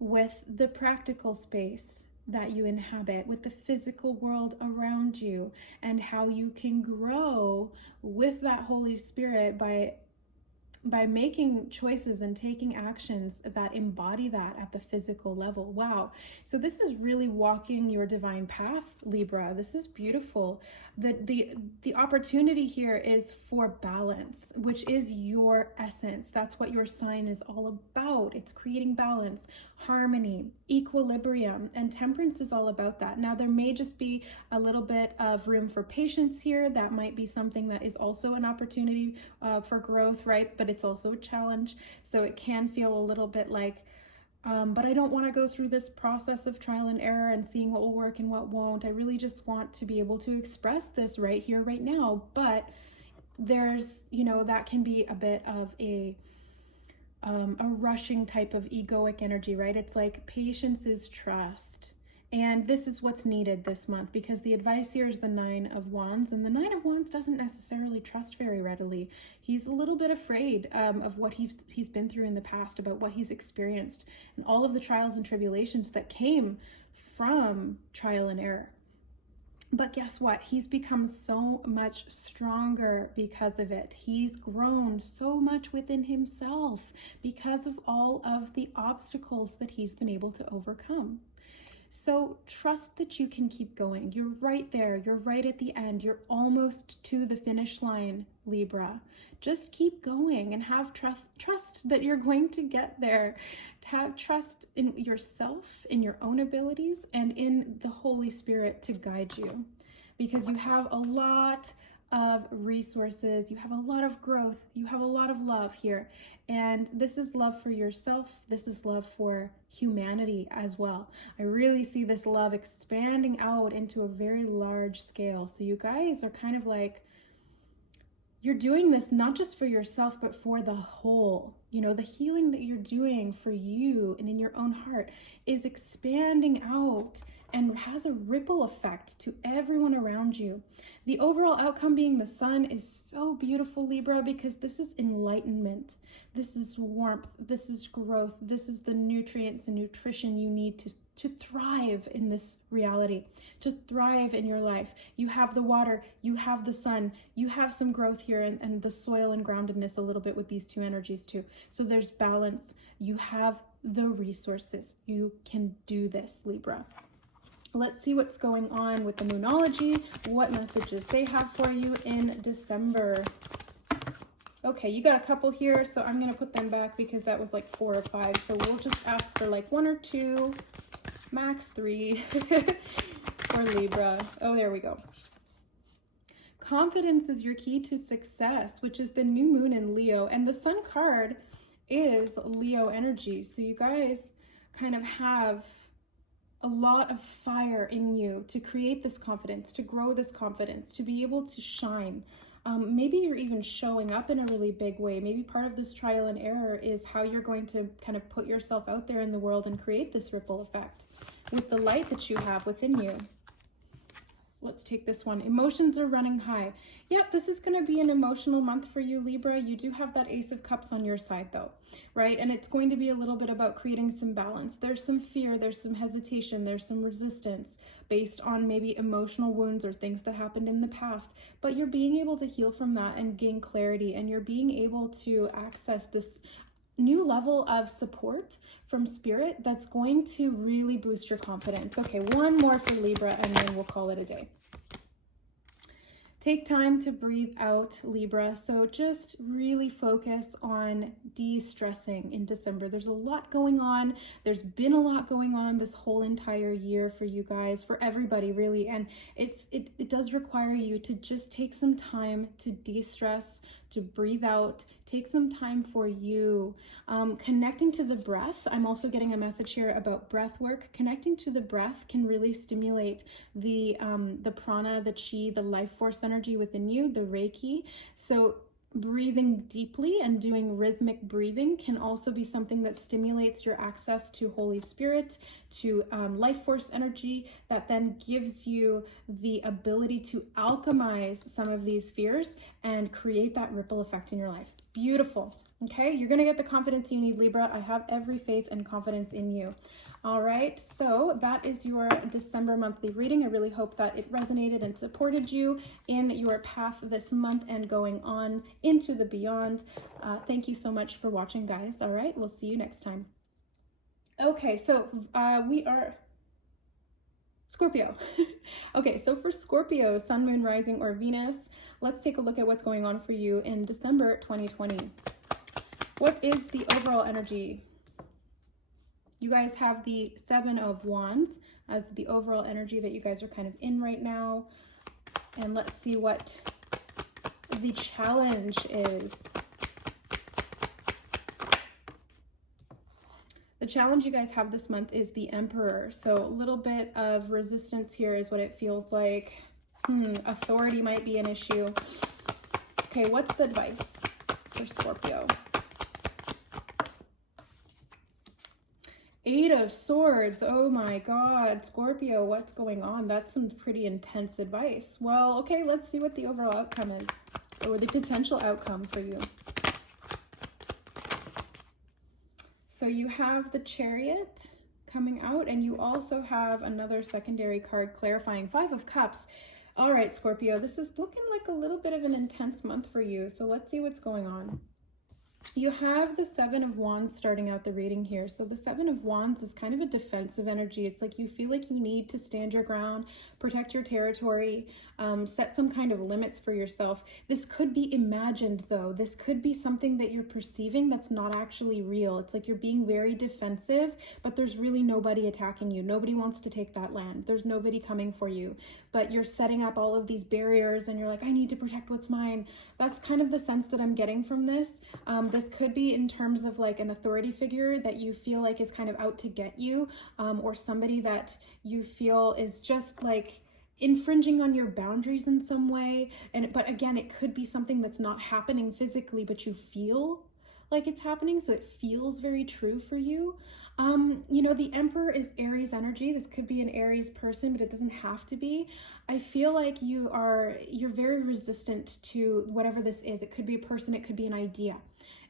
with the practical space that you inhabit, with the physical world around you, and how you can grow with that Holy Spirit by making choices and taking actions that embody that at the physical level. Wow. So this is really walking your divine path, Libra. This is beautiful. The opportunity here is for balance, which is your essence. That's what your sign is all about. It's creating balance, harmony, equilibrium, and Temperance is all about that. Now, there may just be a little bit of room for patience here. That might be something that is also an opportunity for growth, right? But it's also a challenge. So it can feel a little bit like, but I don't want to go through this process of trial and error and seeing what will work and what won't. I really just want to be able to express this right here, right now. But there's, that can be a bit of a rushing type of egoic energy, right? It's like patience is trust. And this is what's needed this month, because the advice here is the Nine of Wands, and the Nine of Wands doesn't necessarily trust very readily. He's a little bit afraid of what he's been through in the past, about what he's experienced, and all of the trials and tribulations that came from trial and error. But guess what? He's become so much stronger because of it. He's grown so much within himself because of all of the obstacles that he's been able to overcome. So trust that you can keep going. You're right there. You're right at the end. You're almost to the finish line, Libra. Just keep going and have trust that you're going to get there. Have trust in yourself, in your own abilities, and in the Holy Spirit to guide you. Because you have a lot of resources, you have a lot of growth, you have a lot of love here. And this is love for yourself. This is love for humanity as well. I really see this love expanding out into a very large scale. So you guys are kind of like, you're doing this not just for yourself, but for the whole. You know, the healing that you're doing for you and in your own heart is expanding out and has a ripple effect to everyone around you. The overall outcome being the sun is so beautiful, Libra, because this is enlightenment. This is warmth. This is growth. This is the nutrients and nutrition you need to thrive in this reality, to thrive in your life. You have the water, you have the sun, you have some growth here and the soil and groundedness a little bit with these two energies too. So there's balance. You have the resources. You can do this, Libra. Let's see what's going on with the Moonology, what messages they have for you in December. Okay, you got a couple here, so I'm going to put them back because that was like 4 or 5. So we'll just ask for like 1 or 2, max 3 for Libra. Oh, there we go. Confidence is your key to success, which is the new moon in Leo. And the sun card is Leo energy. So you guys kind of have a lot of fire in you to create this confidence, to grow this confidence, to be able to shine. Maybe you're even showing up in a really big way. Maybe part of this trial and error is how you're going to kind of put yourself out there in the world and create this ripple effect with the light that you have within you. Let's take this one. Emotions are running high. Yep, this is going to be an emotional month for you, Libra. You do have that Ace of Cups on your side though, right? And it's going to be a little bit about creating some balance. There's some fear, there's some hesitation, there's some resistance based on maybe emotional wounds or things that happened in the past. But you're being able to heal from that and gain clarity, and you're being able to access this new level of support from spirit that's going to really boost your confidence. Okay, one more for Libra and then we'll call it a day. Take time to breathe out, Libra. So just really focus on de-stressing in December. There's a lot going on. There's been a lot going on this whole entire year for you guys, for everybody really. And it does require you to just take some time to de-stress, to breathe out, take some time for you. Connecting to the breath. I'm also getting a message here about breath work. Connecting to the breath can really stimulate the prana, the chi, the life force energy within you, the Reiki. So breathing deeply and doing rhythmic breathing can also be something that stimulates your access to Holy Spirit, to life force energy, that then gives you the ability to alchemize some of these fears and create that ripple effect in your life. Beautiful. Okay, you're going to get the confidence you need, Libra. I have every faith and confidence in you. All right, so that is your December monthly reading. I really hope that it resonated and supported you in your path this month and going on into the beyond. Thank you so much for watching, guys. All right, we'll see you next time. Okay, so we are Scorpio. Okay, so for Scorpio, Sun, Moon, Rising, or Venus, let's take a look at what's going on for you in December 2020. What is the overall energy? You guys have the 7 of Wands as the overall energy that you guys are kind of in right now. And let's see what the challenge is. The challenge you guys have this month is the Emperor. So a little bit of resistance here is what it feels like. Authority might be an issue. Okay, what's the advice for Scorpio? 8 of Swords. Oh my God, Scorpio, what's going on? That's some pretty intense advice. Well, okay, let's see what the overall outcome is, or the potential outcome for you. So you have the Chariot coming out, and you also have another secondary card clarifying 5 of Cups. All right, Scorpio, this is looking like a little bit of an intense month for you. So let's see what's going on. You have the Seven of Wands starting out the reading here. So the Seven of Wands is kind of a defensive energy. It's like you feel like you need to stand your ground, protect your territory, set some kind of limits for yourself. This could be imagined though. This could be something that you're perceiving that's not actually real. It's like you're being very defensive, but there's really nobody attacking you. Nobody wants to take that land. There's nobody coming for you, but you're setting up all of these barriers and you're like, I need to protect what's mine. That's kind of the sense that I'm getting from this. This could be in terms of like an authority figure that you feel like is kind of out to get you, or somebody that you feel is just like infringing on your boundaries in some way. But again, it could be something that's not happening physically, but you feel like it's happening, so it feels very true for you. You know, the Emperor is Aries energy. This could be an Aries person, but it doesn't have to be. I feel like you're very resistant to whatever this is. It could be a person, it could be an idea.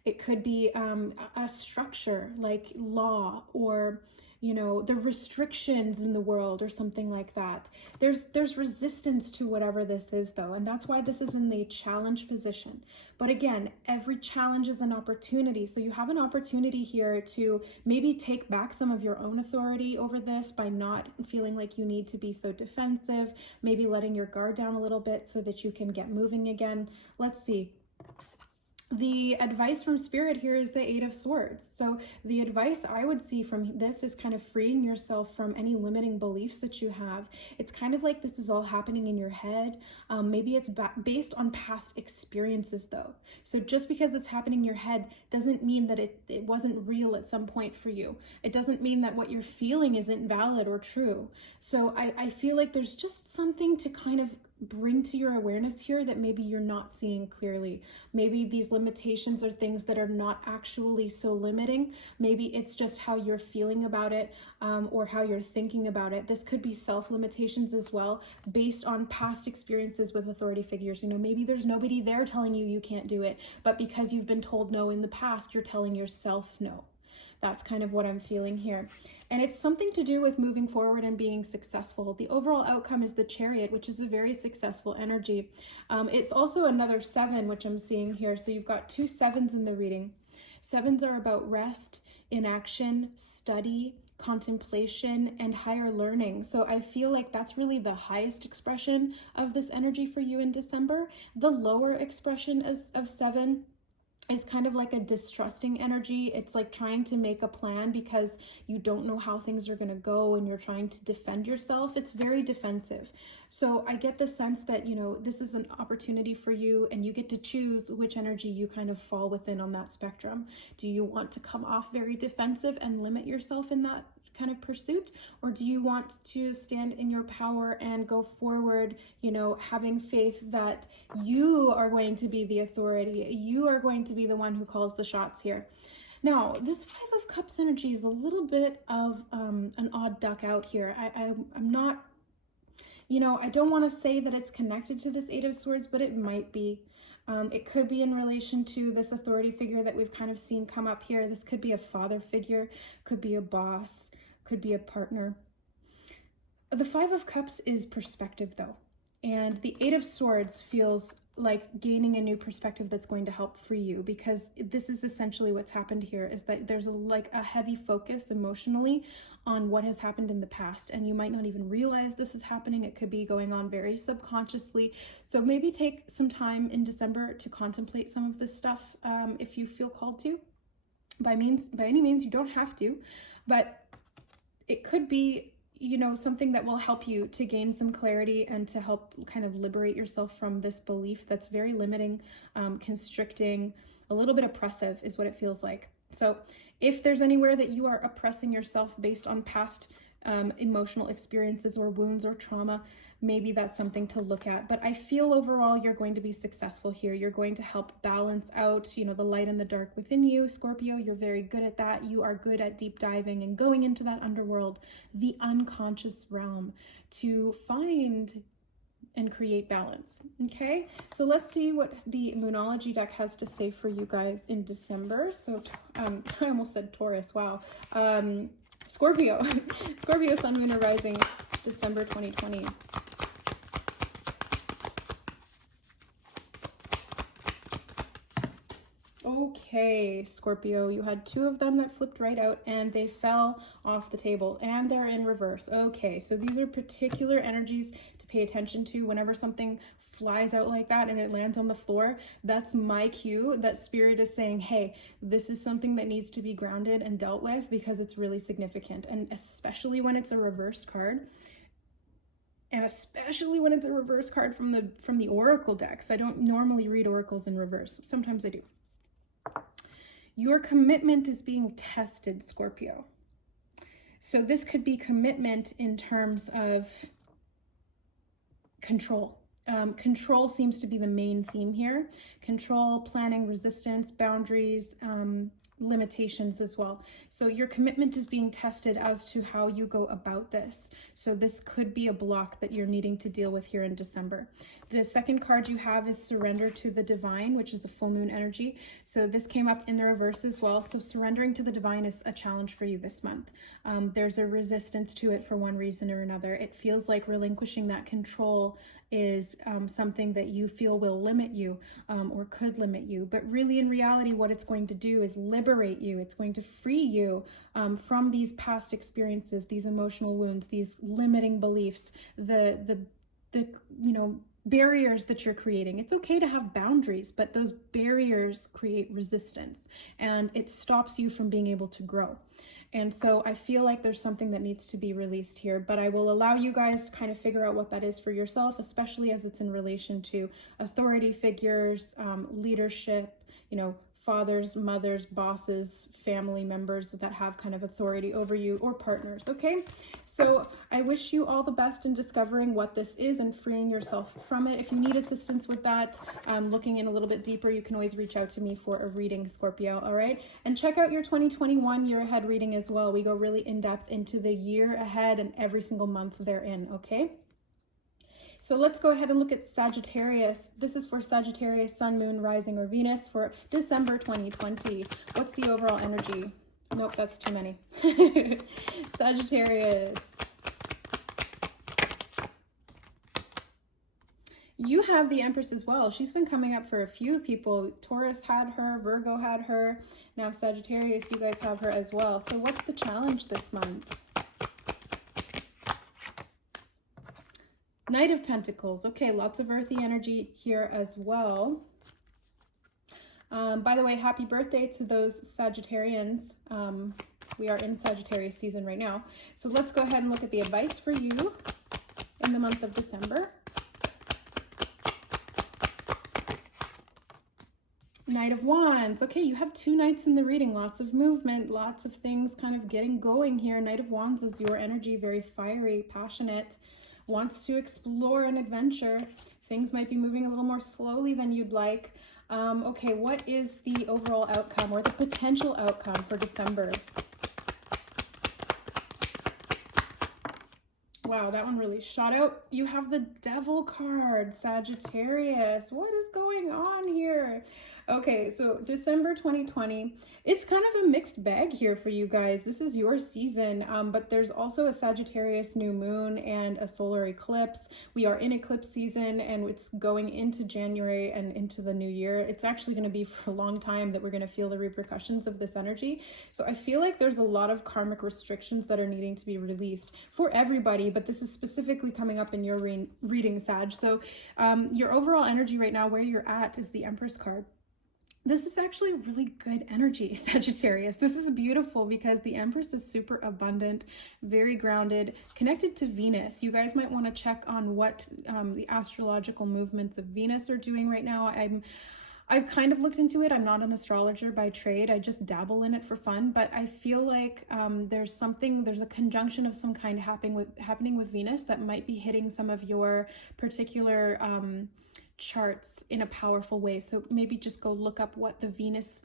It could be a structure like law, or you know, the restrictions in the world or something like that. There's resistance to whatever this is though, and that's why this is in the challenge position. But again, every challenge is an opportunity. So you have an opportunity here to maybe take back some of your own authority over this by not feeling like you need to be so defensive, maybe letting your guard down a little bit so that you can get moving again. Let's see. The advice from Spirit here is the Eight of Swords. So the advice I would see from this is kind of freeing yourself from any limiting beliefs that you have. It's kind of like this is all happening in your head. Maybe it's based on past experiences though. So just because it's happening in your head doesn't mean that it wasn't real at some point for you. It doesn't mean that what you're feeling isn't valid or true. So I feel like there's just something to kind of bring to your awareness here that maybe you're not seeing clearly. Maybe these limitations are things that are not actually so limiting. Maybe it's just how you're feeling about it, or how you're thinking about it. This could be self-limitations as well, based on past experiences with authority figures. You know, maybe there's nobody there telling you you can't do it, but because you've been told no in the past, you're telling yourself no. That's kind of what I'm feeling here. And it's something to do with moving forward and being successful. The overall outcome is the Chariot, which is a very successful energy. It's also another 7, which I'm seeing here. So you've got 2 7s in the reading. 7s are about rest, inaction, study, contemplation, and higher learning. So I feel like that's really the highest expression of this energy for you in December. The lower expression of 7 is kind of like a distrusting energy. It's like trying to make a plan because you don't know how things are going to go and you're trying to defend yourself. It's very defensive. So I get the sense that, you know, this is an opportunity for you and you get to choose which energy you kind of fall within on that spectrum. Do you want to come off very defensive and limit yourself in that kind of pursuit, or do you want to stand in your power and go forward, you know, having faith that you are going to be the authority, you are going to be the one who calls the shots here? Now, this 5 of Cups energy is a little bit of an odd duck out here. I'm not, you know, I don't want to say that it's connected to this 8 of Swords, but it might be. It could be in relation to this authority figure that we've kind of seen come up here. This could be a father figure, could be a boss, could be a partner. The 5 of Cups is perspective though. And the 8 of Swords feels like gaining a new perspective that's going to help free you, because this is essentially what's happened here, is that there's a heavy focus emotionally on what has happened in the past, and you might not even realize this is happening. It could be going on very subconsciously. So maybe take some time in December to contemplate some of this stuff if you feel called to. By any means, you don't have to, but it could be, you know, something that will help you to gain some clarity and to help kind of liberate yourself from this belief that's very limiting, constricting, a little bit oppressive is what it feels like. So if there's anywhere that you are oppressing yourself based on past emotional experiences or wounds or trauma, maybe that's something to look at. But I feel overall you're going to be successful here. You're going to help balance out, you know, the light and the dark within you. Scorpio, you're very good at that. You are good at deep diving and going into that underworld, the unconscious realm, to find and create balance. Okay, so let's see what the Moonology deck has to say for you guys in December. So I almost said Taurus. Wow. Scorpio, Scorpio, Sun, Moon, or Rising, December 2020. Okay, Scorpio, you had two of them that flipped right out and they fell off the table and they're in reverse. Okay, so these are particular energies to pay attention to whenever something flies out like that and it lands on the floor. That's my cue that spirit is saying, hey, this is something that needs to be grounded and dealt with because it's really significant. And especially when it's a reversed card, and especially when it's a reverse card from the oracle decks. I don't normally read oracles in reverse. Sometimes I do. Your commitment is being tested, Scorpio. So this could be commitment in terms of control. Control seems to be the main theme here. Control, planning, resistance, boundaries, limitations as well. So your commitment is being tested as to how you go about this. So this could be a block that you're needing to deal with here in December. The second card you have is surrender to the divine, which is a full moon energy. So this came up in the reverse as well. So surrendering to the divine is a challenge for you this month. There's a resistance to it for one reason or another. It feels like relinquishing that control is something that you feel will limit you or could limit you. But really in reality, what it's going to do is liberate you. It's going to free you from these past experiences, these emotional wounds, these limiting beliefs, the barriers that you're creating. It's okay to have boundaries, but those barriers create resistance and it stops you from being able to grow. And so I feel like there's something that needs to be released here, but I will allow you guys to kind of figure out what that is for yourself, especially as it's in relation to authority figures, leadership, fathers, mothers, bosses, family members that have kind of authority over you, or partners, okay? So I wish you all the best in discovering what this is and freeing yourself from it. If you need assistance with that, looking in a little bit deeper, you can always reach out to me for a reading, Scorpio, all right? And check out your 2021 year ahead reading as well. We go really in depth into the year ahead and every single month therein, okay? So let's go ahead and look at Sagittarius. This is for Sagittarius, Sun, Moon, Rising, or Venus for December 2020. What's the overall energy? Nope, that's too many. Sagittarius. You have the Empress as well. She's been coming up for a few people. Taurus had her, Virgo had her. Now Sagittarius, you guys have her as well. So what's the challenge this month? Knight of Pentacles. Okay, lots of earthy energy here as well. By the way, happy birthday to those Sagittarians. We are in Sagittarius season right now. So let's go ahead and look at the advice for you in the month of December. Knight of Wands. Okay, you have two knights in the reading. Lots of movement, lots of things kind of getting going here. Knight of Wands is your energy, very fiery, passionate, wants to explore an adventure. Things might be moving a little more slowly than you'd like. Okay, what is the overall outcome or the potential outcome for December? Wow, that one really shot out. You have the Devil card, Sagittarius. What is going on here? Okay, so December 2020, it's kind of a mixed bag here for you guys. This is your season, but there's also a Sagittarius new moon and a solar eclipse. We are in eclipse season and it's going into January and into the new year. It's actually going to be for a long time that we're going to feel the repercussions of this energy. So I feel like there's a lot of karmic restrictions that are needing to be released for everybody, but this is specifically coming up in your reading, Sag. So your overall energy right now, where you're at, is the Empress card. This is actually really good energy, Sagittarius. This is beautiful because the Empress is super abundant, very grounded, connected to Venus. You guys might want to check on what the astrological movements of Venus are doing right now. I've kind of looked into it. I'm not an astrologer by trade. I just dabble in it for fun, but I feel like there's a conjunction of some kind happening with Venus that might be hitting some of your particular charts in a powerful way. So maybe just go look up what the Venus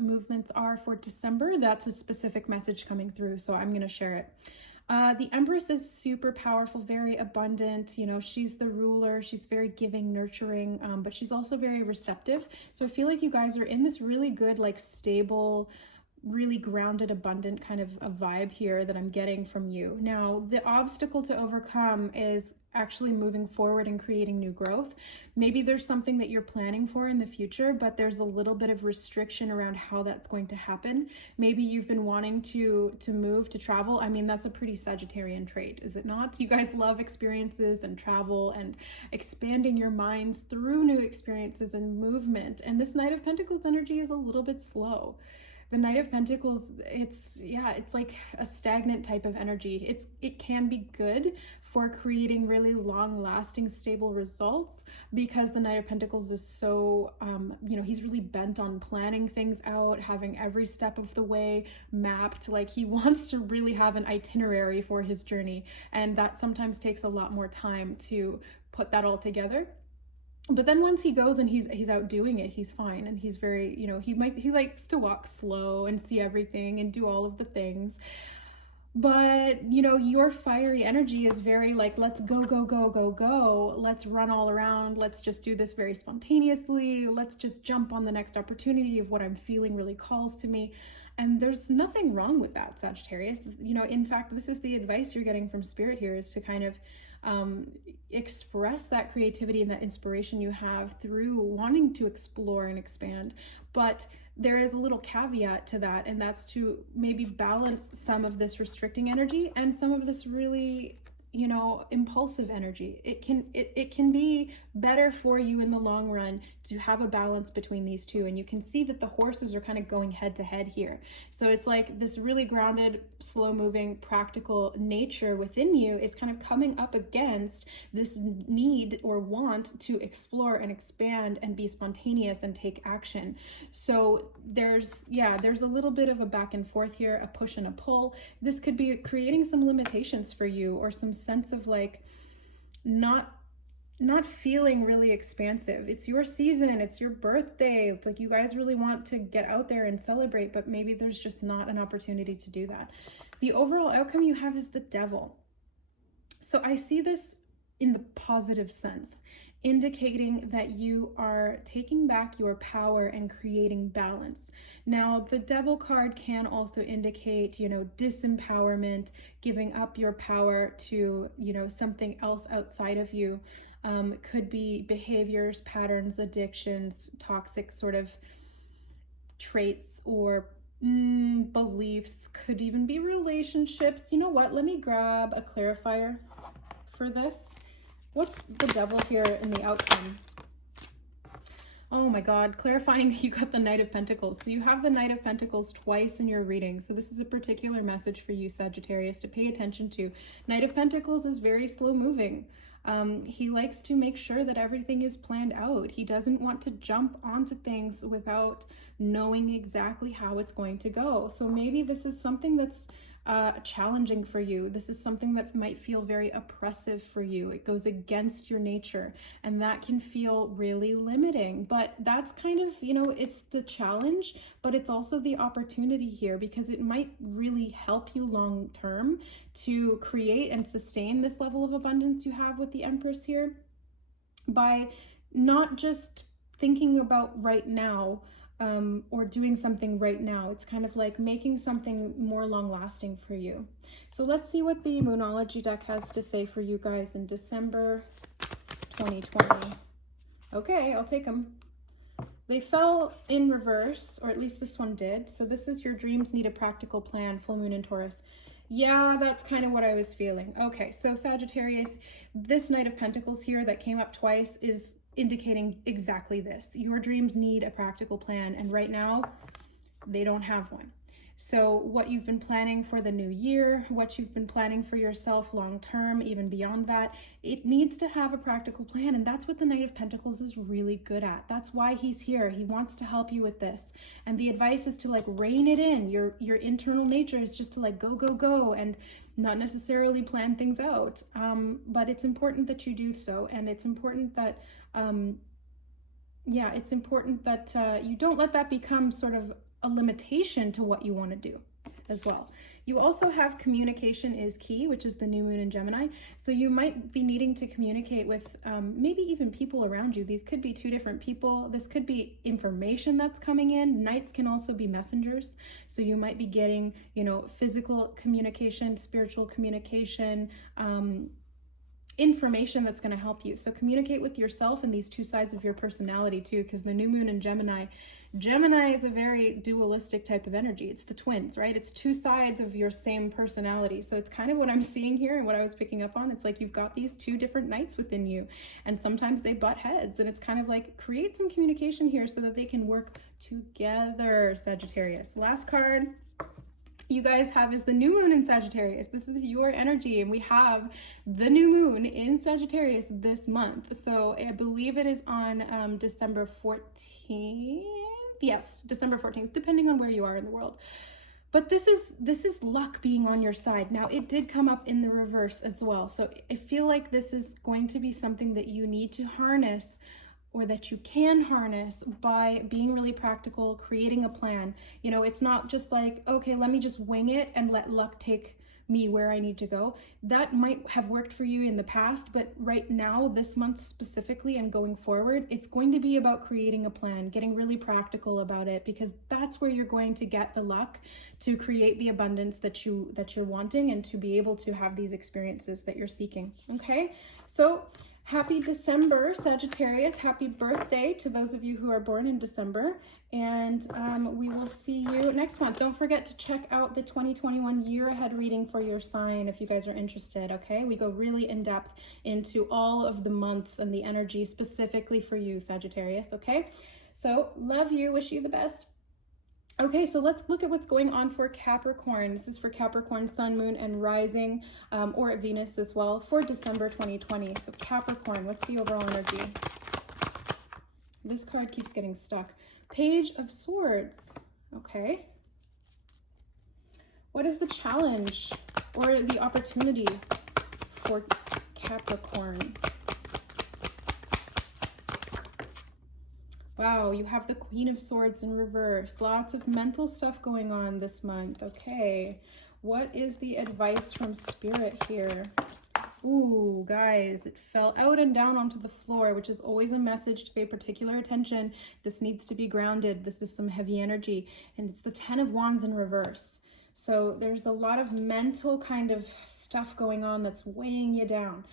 movements are for December. That's a specific message coming through, so I'm going to share it. The Empress is super powerful, very abundant. She's the ruler. She's very giving, nurturing, but she's also very receptive. So I feel like you guys are in this really good, like, stable really grounded, abundant kind of a vibe here that I'm getting from you. Now, the obstacle to overcome is actually moving forward and creating new growth. Maybe there's something that you're planning for in the future, but there's a little bit of restriction around how that's going to happen. Maybe you've been wanting to move, to travel. I mean, that's a pretty Sagittarian trait, is it not? You guys love experiences and travel and expanding your minds through new experiences and movement. And this Knight of Pentacles energy is a little bit slow. The Knight of Pentacles, it's like a stagnant type of energy. It can be good for creating really long-lasting, stable results, because the Knight of Pentacles is so, he's really bent on planning things out, having every step of the way mapped. Like, he wants to really have an itinerary for his journey, and that sometimes takes a lot more time to put that all together. But then once he goes and he's out doing it, he's fine, and he's very, he likes to walk slow and see everything and do all of the things. But, your fiery energy is very like, let's go, go, go, go, go. Let's run all around. Let's just do this very spontaneously. Let's just jump on the next opportunity of what I'm feeling really calls to me. And there's nothing wrong with that, Sagittarius. In fact, this is the advice you're getting from Spirit here, is to kind of express that creativity and that inspiration you have through wanting to explore and expand. But there is a little caveat to that, and that's to maybe balance some of this restricting energy and some of this really impulsive energy. It can be better for you in the long run to have a balance between these two. And you can see that the horses are kind of going head to head here. So it's like this really grounded, slow moving, practical nature within you is kind of coming up against this need or want to explore and expand and be spontaneous and take action. So there's a little bit of a back and forth here, a push and a pull. This could be creating some limitations for you, or some sense of like not feeling really expansive. It's your season, it's your birthday. It's like you guys really want to get out there and celebrate, but maybe there's just not an opportunity to do that. The overall outcome you have is the Devil. So I see this in the positive sense, indicating that you are taking back your power and creating balance. Now, the Devil card can also indicate, disempowerment, giving up your power to, something else outside of you. Could be behaviors, patterns, addictions, toxic sort of traits, or beliefs. Could even be relationships. You know what? Let me grab a clarifier for this. What's the Devil here in the outcome? Oh my God, clarifying, you got the Knight of Pentacles. So you have the Knight of Pentacles twice in your reading. So this is a particular message for you, Sagittarius, to pay attention to. Knight of Pentacles is very slow moving. He likes to make sure that everything is planned out. He doesn't want to jump onto things without knowing exactly how it's going to go. So maybe this is something that's challenging for you. This is something that might feel very oppressive for you. It goes against your nature, and that can feel really limiting. But that's kind of, it's the challenge, but it's also the opportunity here, because it might really help you long term to create and sustain this level of abundance you have with the Empress here, by not just thinking about right now, or doing something right now. It's kind of like making something more long-lasting for you. So let's see what the Moonology deck has to say for you guys in December 2020. Okay, I'll take them. They fell in reverse, or at least this one did. So this is your dreams need a practical plan, full moon in Taurus. Yeah, that's kind of what I was feeling. Okay, so Sagittarius, this Knight of Pentacles here that came up twice is indicating exactly this. Your dreams need a practical plan, and right now they don't have one. So what you've been planning for the new year, what you've been planning for yourself long term, even beyond that, it needs to have a practical plan. And that's what the Knight of Pentacles is really good at. That's why he's here. He wants to help you with this. And the advice is to like rein it in. Your internal nature is just to like go, go, go, and not necessarily plan things out. But it's important that you do so. And it's important that you don't let that become sort of a limitation to what you want to do. as well. You also have communication is key, which is the new moon in Gemini. So you might be needing to communicate with maybe even people around you. These could be two different people. This could be information that's coming in. Knights can also be messengers. So you might be getting, you know, physical communication, spiritual communication, information that's going to help you. So communicate with yourself and these two sides of your personality too, because the new moon in Gemini is a very dualistic type of energy. It's the twins, right? It's two sides of your same personality. So it's kind of what I'm seeing here and what I was picking up on. It's like you've got these two different Knights within you, and sometimes they butt heads, and it's kind of like create some communication here so that they can work together, Sagittarius. Last card you guys have is the new moon in Sagittarius. This is your energy, and we have the new moon in Sagittarius this month. So I believe it is on December 14th. Yes, December 14th, depending on where you are in the world. But this is luck being on your side. Now, it did come up in the reverse as well. So I feel like this is going to be something that you need to harness, or that you can harness, by being really practical, creating a plan. You know, it's not just like, okay, let me just wing it and let luck take me where I need to go. That might have worked for you in the past, but right now, this month specifically and going forward, it's going to be about creating a plan, getting really practical about it, because that's where you're going to get the luck to create the abundance that you're wanting, and to be able to have these experiences that you're seeking. Okay, so happy December, Sagittarius. Happy birthday to those of you who are born in December. And we will see you next month. Don't forget to check out the 2021 year ahead reading for your sign if you guys are interested, okay? We go really in depth into all of the months and the energy specifically for you, Sagittarius, okay? So love you, wish you the best. Okay, so let's look at what's going on for Capricorn. This is for Capricorn, Sun, Moon, and Rising, or at Venus as well, for December 2020. So Capricorn, what's the overall energy? This card keeps getting stuck. Page of Swords. Okay. What is the challenge or the opportunity for Capricorn? Wow, you have the Queen of Swords in reverse. Lots of mental stuff going on this month. Okay, what is the advice from Spirit here? Ooh, guys, it fell out and down onto the floor, which is always a message to pay particular attention. This needs to be grounded. This is some heavy energy, and it's the 10 of Wands in reverse. So there's a lot of mental kind of stuff going on that's weighing you down.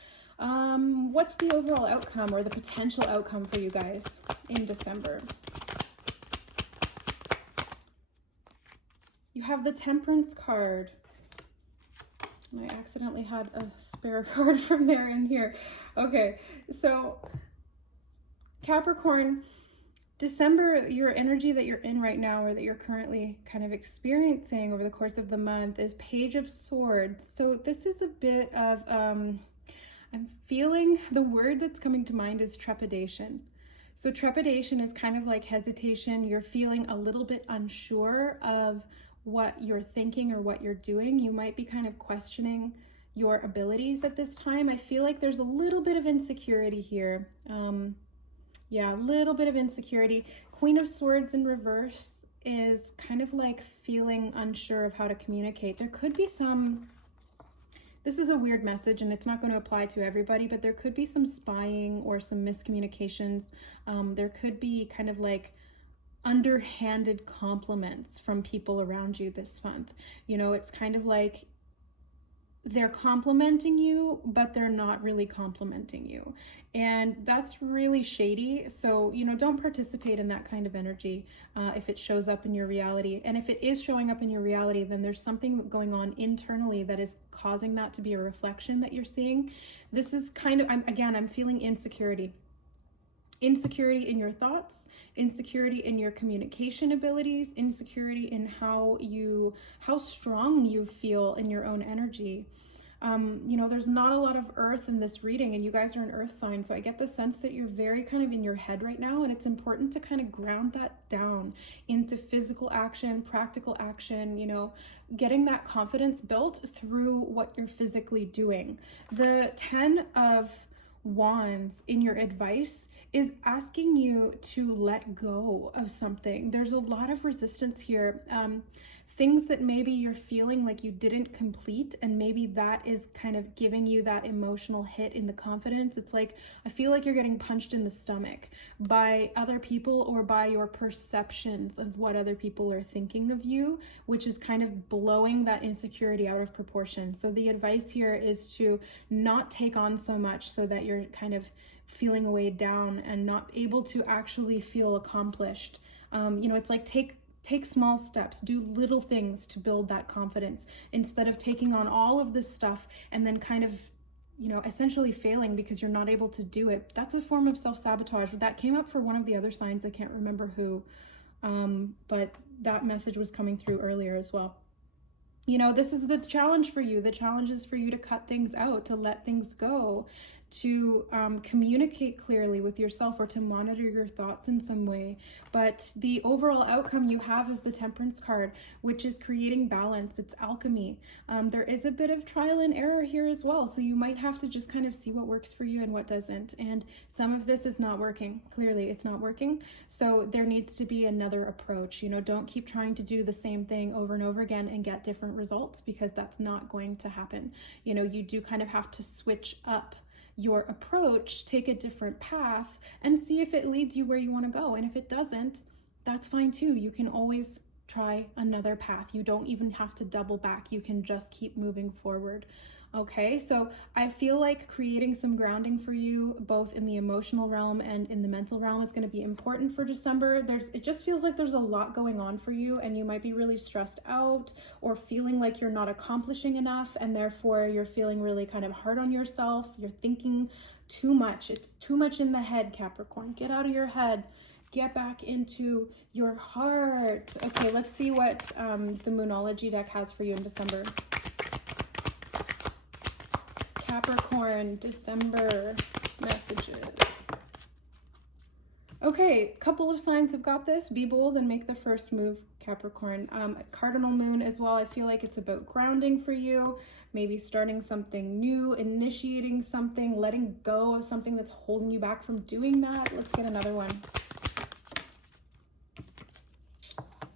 What's the overall outcome or the potential outcome for you guys in December? You have the Temperance card. I accidentally had a spare card from there in here. Okay, so Capricorn, December, your energy that you're in right now, or that you're currently kind of experiencing over the course of the month, is Page of Swords. So this is a bit of, I'm feeling, the word that's coming to mind is trepidation. So trepidation is kind of like hesitation. You're feeling a little bit unsure of what you're thinking or what you're doing. You might be kind of questioning your abilities at this time. I feel like there's a little bit of insecurity here. Yeah, a little bit of insecurity. Queen of Swords in reverse is kind of like feeling unsure of how to communicate. There could be some, this is a weird message and it's not going to apply to everybody, but there could be some spying or some miscommunications. There could be kind of like underhanded compliments from people around you this month. You know, it's kind of like they're complimenting you, but they're not really complimenting you. And that's really shady. So, you know, don't participate in that kind of energy if it shows up in your reality. And if it is showing up in your reality, then there's something going on internally that is causing that to be a reflection that you're seeing. This is kind of, I'm feeling insecurity. Insecurity in your thoughts, insecurity in your communication abilities, insecurity in how strong you feel in your own energy. You know, there's not a lot of earth in this reading, and you guys are an earth sign, so I get the sense that you're very kind of in your head right now, and it's important to kind of ground that down into physical action, practical action, you know, getting that confidence built through what you're physically doing. The 10 of Wands in your advice is asking you to let go of something. There's a lot of resistance here. Things that maybe you're feeling like you didn't complete, and maybe that is kind of giving you that emotional hit in the confidence. It's like, I feel like you're getting punched in the stomach by other people or by your perceptions of what other people are thinking of you, which is kind of blowing that insecurity out of proportion. So the advice here is to not take on so much so that you're kind of feeling weighed down and not able to actually feel accomplished. It's like take small steps, do little things to build that confidence instead of taking on all of this stuff and then kind of, essentially failing because you're not able to do it. That's a form of self-sabotage. That came up for one of the other signs. I can't remember who, but that message was coming through earlier as well. This is the challenge for you. The challenge is for you to cut things out, to let things go, to communicate clearly with yourself, or to monitor your thoughts in some way. But the overall outcome you have is the Temperance card, which is creating balance. It's alchemy. There is a bit of trial and error here as well. So you might have to just kind of see what works for you and what doesn't. And some of this is not working. Clearly, it's not working. So there needs to be another approach. Don't keep trying to do the same thing over and over again and get different results, because that's not going to happen. You do kind of have to switch up your approach, take a different path, and see if it leads you where you want to go. And if it doesn't, that's fine too. You can always try another path. You don't even have to double back. You can just keep moving forward. Okay, so I feel like creating some grounding for you, both in the emotional realm and in the mental realm, is going to be important for December. It just feels like there's a lot going on for you, and you might be really stressed out or feeling like you're not accomplishing enough, and therefore you're feeling really kind of hard on yourself. You're thinking too much. It's too much in the head, Capricorn. Get out of your head. Get back into your heart. Okay, let's see what the Moonology deck has for you in December. Capricorn, December messages. Okay, couple of signs have got this. Be bold and make the first move, Capricorn. Cardinal moon as well. I feel like it's about grounding for you, maybe starting something new, initiating something, letting go of something that's holding you back from doing that. Let's get another one.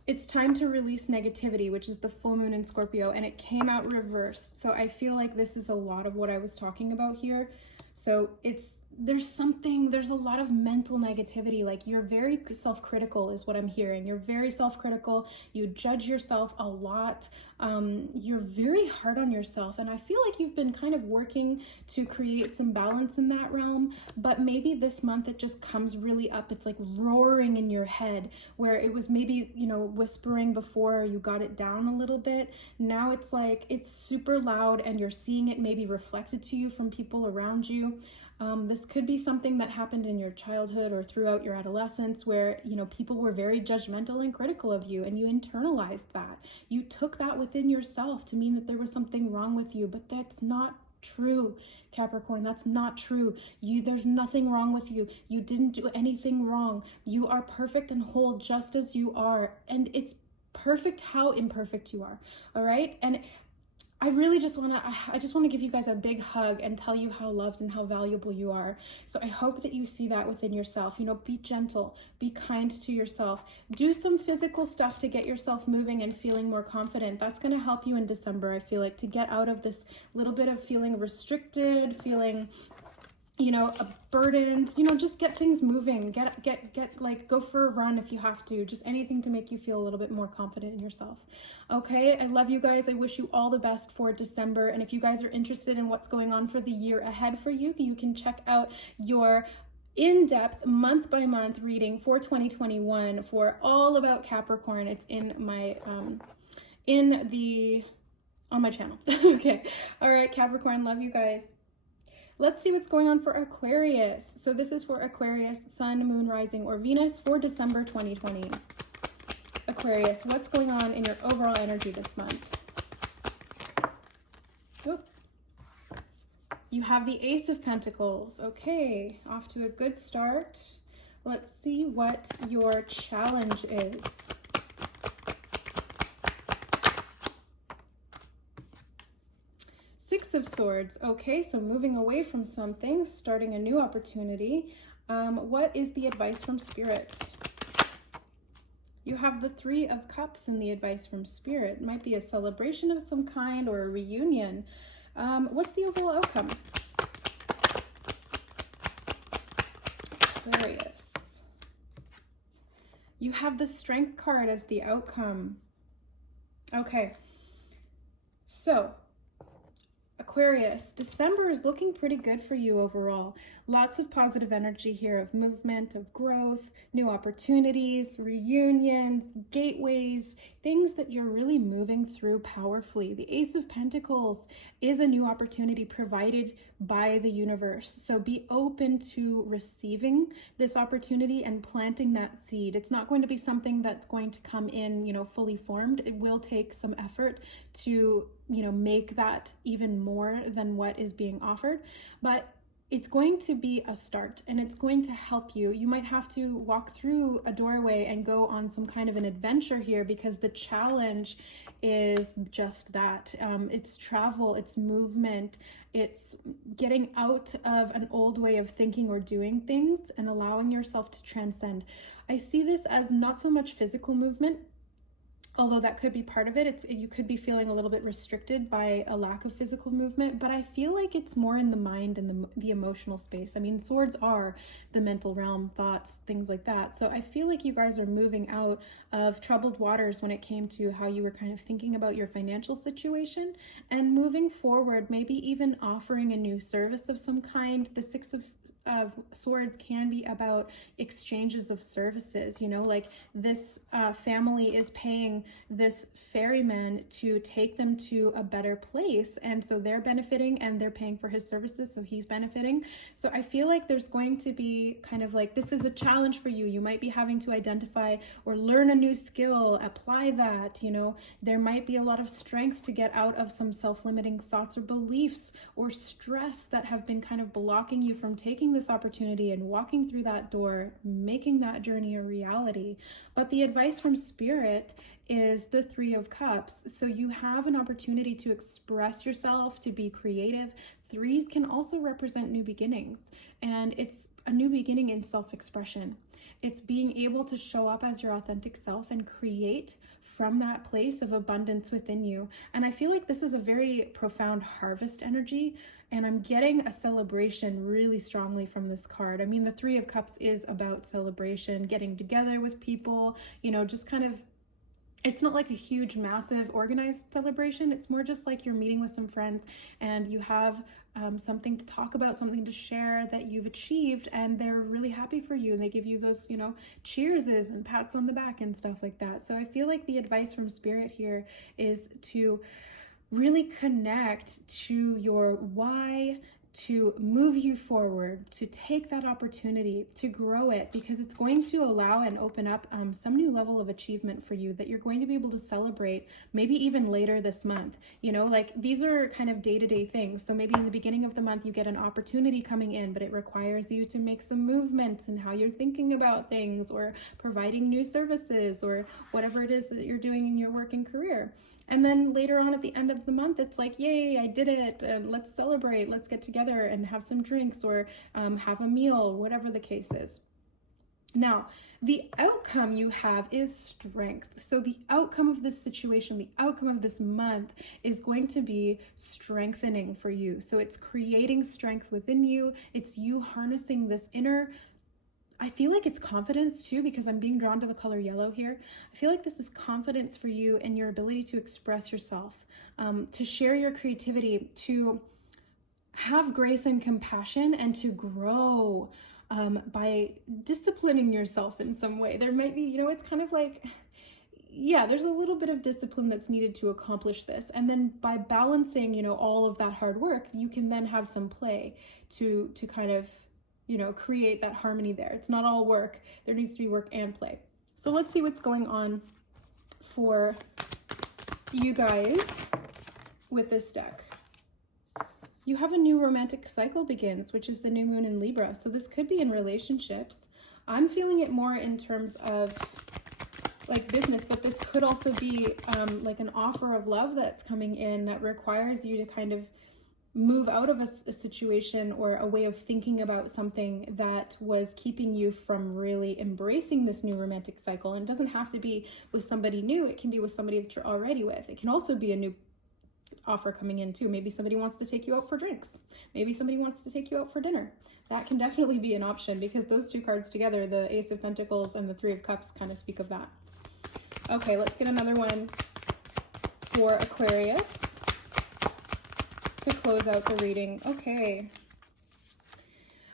It's time to release negativity, which is the full moon in Scorpio, and it came out reversed. So I feel like this is a lot of what I was talking about here. So there's a lot of mental negativity. Like, you're very self-critical is what I'm hearing. You're very self-critical. You judge yourself a lot. You're very hard on yourself. And I feel like you've been kind of working to create some balance in that realm, but maybe this month it just comes really up. It's like roaring in your head, where it was maybe, whispering before, you got it down a little bit. Now it's like, it's super loud, and you're seeing it maybe reflected to you from people around you. This could be something that happened in your childhood or throughout your adolescence, where, people were very judgmental and critical of you, and you internalized that. You took that within yourself to mean that there was something wrong with you, but that's not true, Capricorn. That's not true. There's nothing wrong with you. You didn't do anything wrong. You are perfect and whole just as you are, and it's perfect how imperfect you are. All right? And I really just want to give you guys a big hug and tell you how loved and how valuable you are. So I hope that you see that within yourself. Be gentle, be kind to yourself, do some physical stuff to get yourself moving and feeling more confident. That's going to help you in December, I feel like, to get out of this little bit of feeling restricted, feeling burdened. Just get things moving, go for a run if you have to, just anything to make you feel a little bit more confident in yourself. Okay, I love you guys. I wish you all the best for December. And if you guys are interested in what's going on for the year ahead for you, you can check out your in-depth month-by-month reading for 2021 for all about Capricorn. It's in my on my channel. Okay, all right, Capricorn, love you guys. Let's see what's going on for Aquarius. So this is for Aquarius, Sun, Moon, Rising, or Venus for December 2020. Aquarius, what's going on in your overall energy this month? Oh. You have the Ace of Pentacles. Okay, off to a good start. Let's see what your challenge is. Six of Swords. Okay, so moving away from something, starting a new opportunity. What is the advice from Spirit? You have the Three of Cups in the advice from Spirit. It might be a celebration of some kind or a reunion. What's the overall outcome? Aquarius. You have the Strength card as the outcome. Okay. So, Aquarius, December is looking pretty good for you overall. Lots of positive energy here of movement, of growth, new opportunities, reunions, gateways, things that you're really moving through powerfully. The Ace of Pentacles is a new opportunity provided by the universe. So be open to receiving this opportunity and planting that seed. It's not going to be something that's going to come in, fully formed. It will take some effort to, make that even more than what is being offered. But it's going to be a start, and it's going to help you. You might have to walk through a doorway and go on some kind of an adventure here, because the challenge is just that. It's travel, it's movement, it's getting out of an old way of thinking or doing things and allowing yourself to transcend. I see this as not so much physical movement, although that could be part of it. You could be feeling a little bit restricted by a lack of physical movement, but I feel like it's more in the mind and the emotional space. I mean, swords are the mental realm, thoughts, things like that. So I feel like you guys are moving out of troubled waters when it came to how you were kind of thinking about your financial situation and moving forward, maybe even offering a new service of some kind. The Six of Swords can be about exchanges of services, like this family is paying this ferryman to take them to a better place, and so they're benefiting and they're paying for his services, so he's benefiting. So I feel like there's going to be kind of like, this is a challenge for you. You might be having to identify or learn a new skill, apply that. There might be a lot of strength to get out of some self-limiting thoughts or beliefs or stress that have been kind of blocking you from taking this opportunity and walking through that door, making that journey a reality. But the advice from Spirit is the Three of Cups. So you have an opportunity to express yourself, to be creative. Threes can also represent new beginnings, and it's a new beginning in self-expression. It's being able to show up as your authentic self and create from that place of abundance within you. And I feel like this is a very profound harvest energy, and I'm getting a celebration really strongly from this card. I mean, the Three of Cups is about celebration, getting together with people, just kind of, it's not like a huge, massive, organized celebration. It's more just like you're meeting with some friends and you have something to talk about, something to share that you've achieved, and they're really happy for you, and they give you those, cheerses and pats on the back and stuff like that. So I feel like the advice from Spirit here is to really connect to your why, to move you forward, to take that opportunity, to grow it, because it's going to allow and open up some new level of achievement for you that you're going to be able to celebrate maybe even later this month. Like these are kind of day-to-day things. So maybe in the beginning of the month you get an opportunity coming in, but it requires you to make some movements in how you're thinking about things, or providing new services, or whatever it is that you're doing in your work and career. And then later on at the end of the month, it's like, yay, I did it. Let's celebrate. Let's get together and have some drinks, or have a meal, whatever the case is. Now, the outcome you have is strength. So the outcome of this situation, the outcome of this month is going to be strengthening for you. So it's creating strength within you. It's you harnessing this inner, I feel like it's confidence too, because I'm being drawn to the color yellow here. I feel like this is confidence for you and your ability to express yourself, to share your creativity, to have grace and compassion, and to grow by disciplining yourself in some way. There might be, it's kind of like, yeah, there's a little bit of discipline that's needed to accomplish this. And then by balancing, all of that hard work, you can then have some play to kind of, create that harmony there. It's not all work. There needs to be work and play. So let's see what's going on for you guys with this deck. You have a new romantic cycle begins, which is the new moon in Libra. So this could be in relationships. I'm feeling it more in terms of like business, but this could also be like an offer of love that's coming in that requires you to kind of move out of a situation or a way of thinking about something that was keeping you from really embracing this new romantic cycle. And it doesn't have to be with somebody new. It can be with somebody that you're already with. It can also be a new offer coming in too. Maybe somebody wants to take you out for drinks. Maybe somebody wants to take you out for dinner. That can definitely be an option, because those two cards together, the Ace of Pentacles and the Three of Cups, kind of speak of that. Okay, let's get another one for Aquarius to close out the reading. Okay.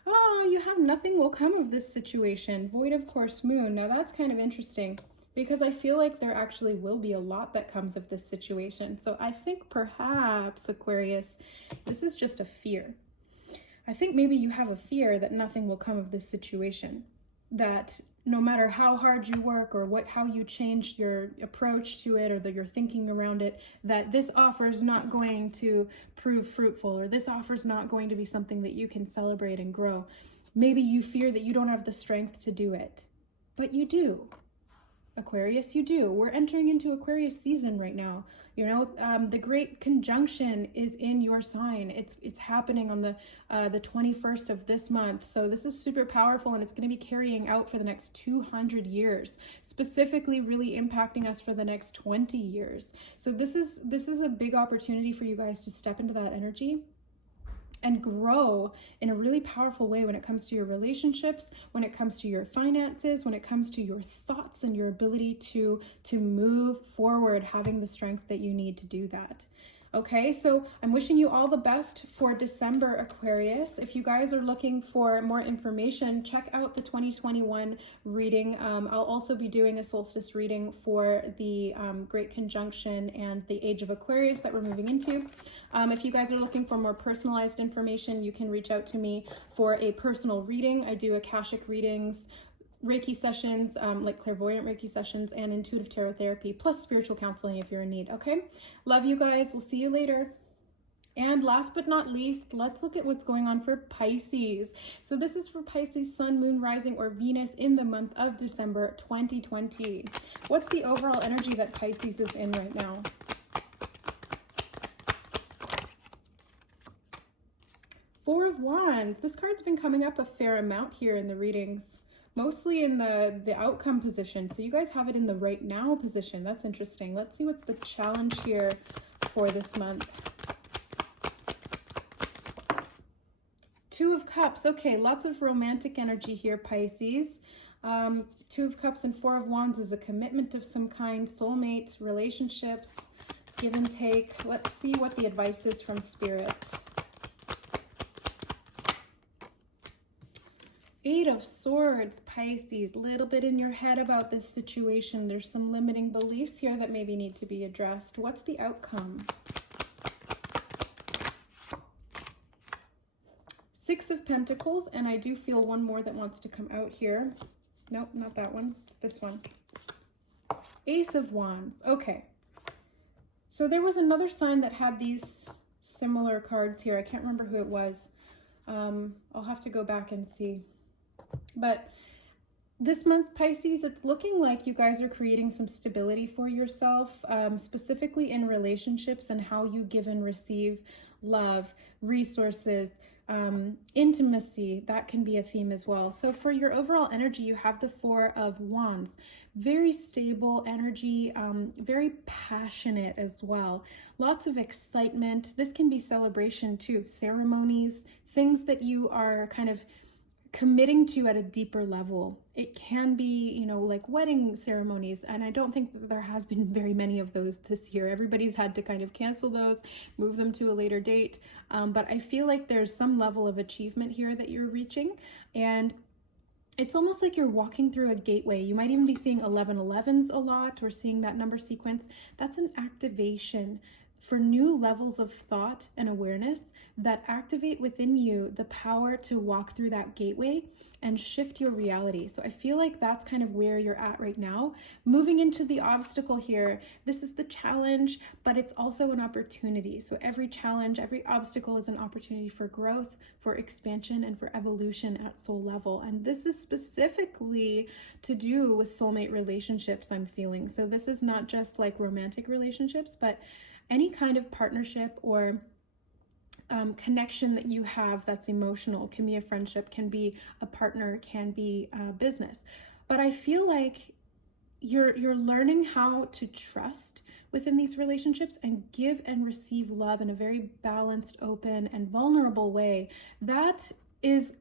Oh, you have nothing will come of this situation. Void of course moon. Now that's kind of interesting, because I feel like there actually will be a lot that comes of this situation. So I think perhaps, Aquarius, this is just a fear. I think maybe you have a fear that nothing will come of this situation, that no matter how hard you work or how you change your approach to it, or your thinking around it, that this offer is not going to prove fruitful, or this offer is not going to be something that you can celebrate and grow. Maybe you fear that you don't have the strength to do it, but you do. Aquarius, you do. We're entering into Aquarius season right now. You know, the great conjunction is in your sign. It's happening on the 21st of this month. So this is super powerful, and it's going to be carrying out for the next 200 years, specifically really impacting us for the next 20 years. So this is a big opportunity for you guys to step into that energy and grow in a really powerful way when it comes to your relationships, when it comes to your finances, when it comes to your thoughts and your ability to move forward, having the strength that you need to do that. Okay, so I'm wishing you all the best for December, Aquarius. If you guys are looking for more information, check out the 2021 reading. I'll also be doing a solstice reading for the Great Conjunction and the Age of Aquarius that we're moving into. If you guys are looking for more personalized information, you can reach out to me for a personal reading. I do Akashic readings, Reiki sessions, like clairvoyant Reiki sessions, and intuitive tarot therapy, plus spiritual counseling if you're in need. Okay, love you guys. We'll see you later. And last but not least, let's look at what's going on for Pisces. So this is for Pisces Sun, Moon, Rising, or Venus in the month of December 2020. What's the overall energy that Pisces is in right now? Four of Wands. This card's been coming up a fair amount here in the readings, mostly in the outcome position. So you guys have it in the right now position. That's interesting. Let's see what's the challenge here for this month. Two of Cups. Okay, lots of romantic energy here, Pisces. Two of Cups and Four of Wands is a commitment of some kind, soulmates, relationships, give and take. Let's see what the advice is from Spirit. Eight of Swords, Pisces, a little bit in your head about this situation. There's some limiting beliefs here that maybe need to be addressed. What's the outcome? Six of Pentacles, and I do feel one more that wants to come out here. Nope, not that one. It's this one. Ace of Wands. Okay. So there was another sign that had these similar cards here. I can't remember who it was. I'll have to go back and see. But this month, Pisces, it's looking like you guys are creating some stability for yourself, specifically in relationships and how you give and receive love, resources, intimacy. That can be a theme as well. So for your overall energy, you have the Four of Wands. Very stable energy, very passionate as well. Lots of excitement. This can be celebration too, ceremonies, things that you are kind of committing to at a deeper level. It can be, you know, like wedding ceremonies, and I don't think that there has been very many of those this year. Everybody's had to kind of cancel those, move them to a later date, but I feel like there's some level of achievement here that you're reaching, and it's almost like you're walking through a gateway. You might even be seeing 1111s a lot, or seeing that number sequence. That's an activation for new levels of thought and awareness that activate within you the power to walk through that gateway and shift your reality. So I feel like that's kind of where you're at right now. Moving into the obstacle here, this is the challenge, but it's also an opportunity. So every challenge, every obstacle is an opportunity for growth, for expansion, and for evolution at soul level. And this is specifically to do with soulmate relationships, I'm feeling. So this is not just like romantic relationships, but any kind of partnership or connection that you have that's emotional. Can be a friendship, can be a partner, can be a business. But I feel like you're learning how to trust within these relationships and give and receive love in a very balanced, open, and vulnerable way. That is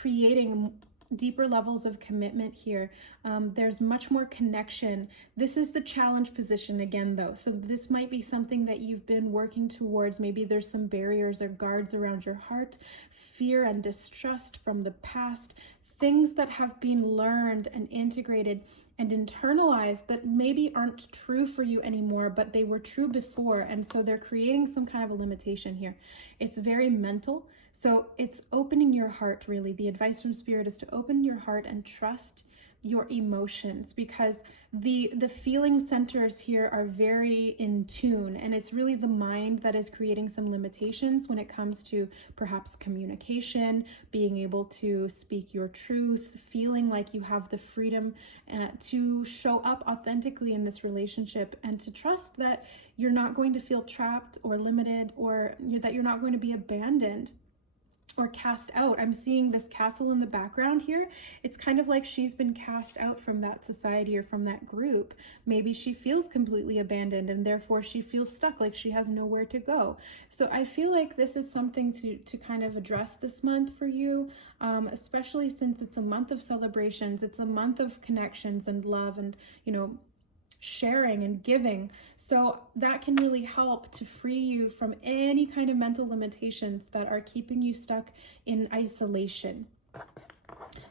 creating deeper levels of commitment here. There's much more connection. This is the challenge position again, though. So this might be something that you've been working towards. Maybe there's some barriers or guards around your heart, fear and distrust from the past, things that have been learned and integrated and internalized that maybe aren't true for you anymore, but they were true before. And so they're creating some kind of a limitation here. It's very mental. So it's opening your heart, really. The advice from Spirit is to open your heart and trust your emotions, because the feeling centers here are very in tune, and it's really the mind that is creating some limitations when it comes to perhaps communication, being able to speak your truth, feeling like you have the freedom to show up authentically in this relationship, and to trust that you're not going to feel trapped or limited, or that you're not going to be abandoned or cast out. I'm seeing this castle in the background here. It's kind of like she's been cast out from that society or from that group. Maybe she feels completely abandoned and therefore she feels stuck, like she has nowhere to go. So I feel like this is something to kind of address this month for you, especially since it's a month of celebrations. It's a month of connections and love and, sharing and giving. So that can really help to free you from any kind of mental limitations that are keeping you stuck in isolation.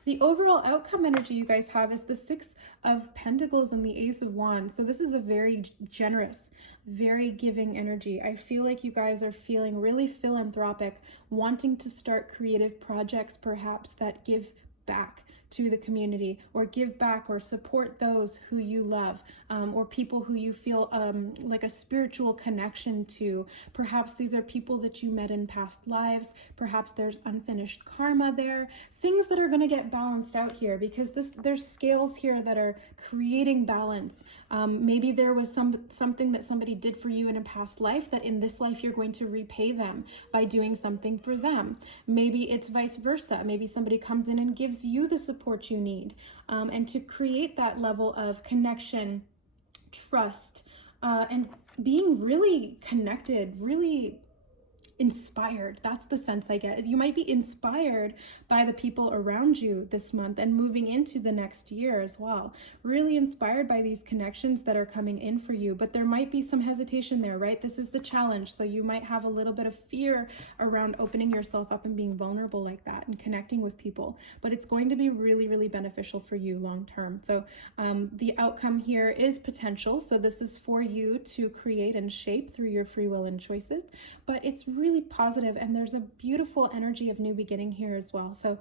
The overall outcome energy you guys have is the Six of Pentacles and the Ace of Wands. So this is a very generous, very giving energy. I feel like you guys are feeling really philanthropic, wanting to start creative projects perhaps that give back to the community, or give back or support those who you love, or people who you feel like a spiritual connection to. Perhaps these are people that you met in past lives. Perhaps there's unfinished karma there, things that are going to get balanced out here, because there's scales here that are creating balance. Maybe there was something that somebody did for you in a past life that in this life you're going to repay them by doing something for them. Maybe it's vice versa. Maybe somebody comes in and gives you the support you need, and to create that level of connection, trust, and being really connected, really inspired. That's the sense I get. You might be inspired by the people around you this month and moving into the next year as well. Really inspired by these connections that are coming in for you, but there might be some hesitation there, right? This is the challenge. So you might have a little bit of fear around opening yourself up and being vulnerable like that and connecting with people, but it's going to be really, really beneficial for you long term. So the outcome here is potential. So this is for you to create and shape through your free will and choices, but it's really positive, and there's a beautiful energy of new beginning here as well. So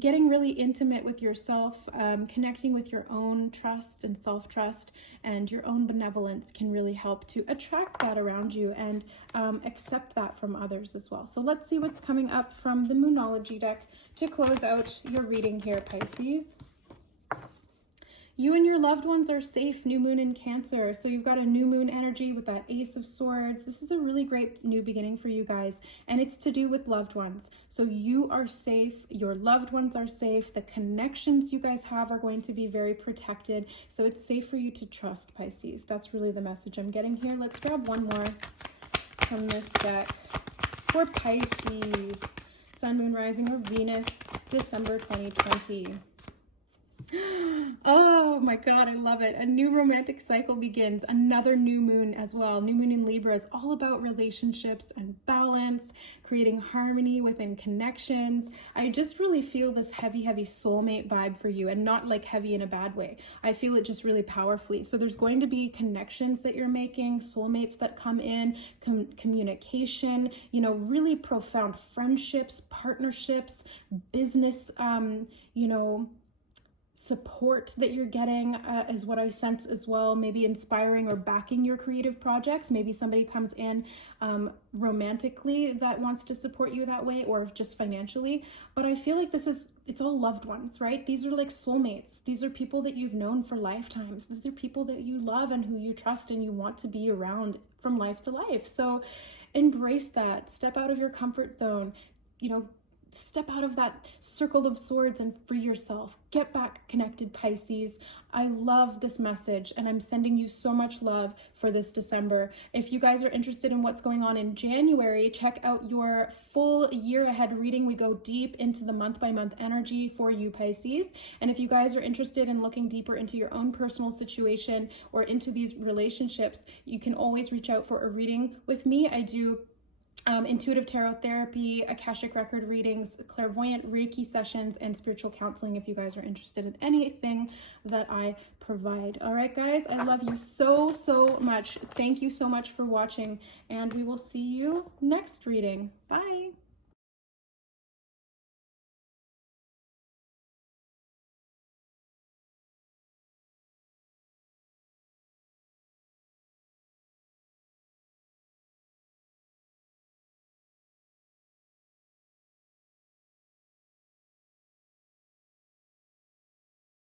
getting really intimate with yourself, connecting with your own trust and self-trust and your own benevolence can really help to attract that around you and accept that from others as well. So let's see what's coming up from the Moonology deck to close out your reading here, Pisces. You and your loved ones are safe. New moon in Cancer. So you've got a new moon energy with that Ace of Swords. This is a really great new beginning for you guys. And it's to do with loved ones. So you are safe. Your loved ones are safe. The connections you guys have are going to be very protected. So it's safe for you to trust, Pisces. That's really the message I'm getting here. Let's grab one more from this deck for Pisces. Sun, Moon, Rising, or Venus, December 2020. Oh my God, I love it. A new romantic cycle begins. Another new moon as well. New moon in Libra is all about relationships and balance, creating harmony within connections. I just really feel this heavy soulmate vibe for you, and not like heavy in a bad way. I feel it just really powerfully. So there's going to be connections that you're making, soulmates that come in, communication, really profound friendships, partnerships, business, support that you're getting is what I sense as well. Maybe inspiring or backing your creative projects. Maybe somebody comes in romantically that wants to support you that way, or just financially. But I feel like it's all loved ones, right? These are like soulmates. These are people that you've known for lifetimes. These are people that you love and who you trust and you want to be around from life to life. So embrace that. Step out of your comfort zone, you know, step out of that circle of swords and free yourself. Get back connected, Pisces. I love this message, and I'm sending you so much love for this December. If you guys are interested in what's going on in January, check out your full year ahead reading. We go deep into the month by month energy for you, Pisces. And if you guys are interested in looking deeper into your own personal situation or into these relationships, you can always reach out for a reading with me. I do intuitive tarot therapy, Akashic record readings, clairvoyant Reiki sessions, and spiritual counseling if you guys are interested in anything that I provide. All right, guys, I love you so, so much. Thank you so much for watching, and we will see you next reading. Bye.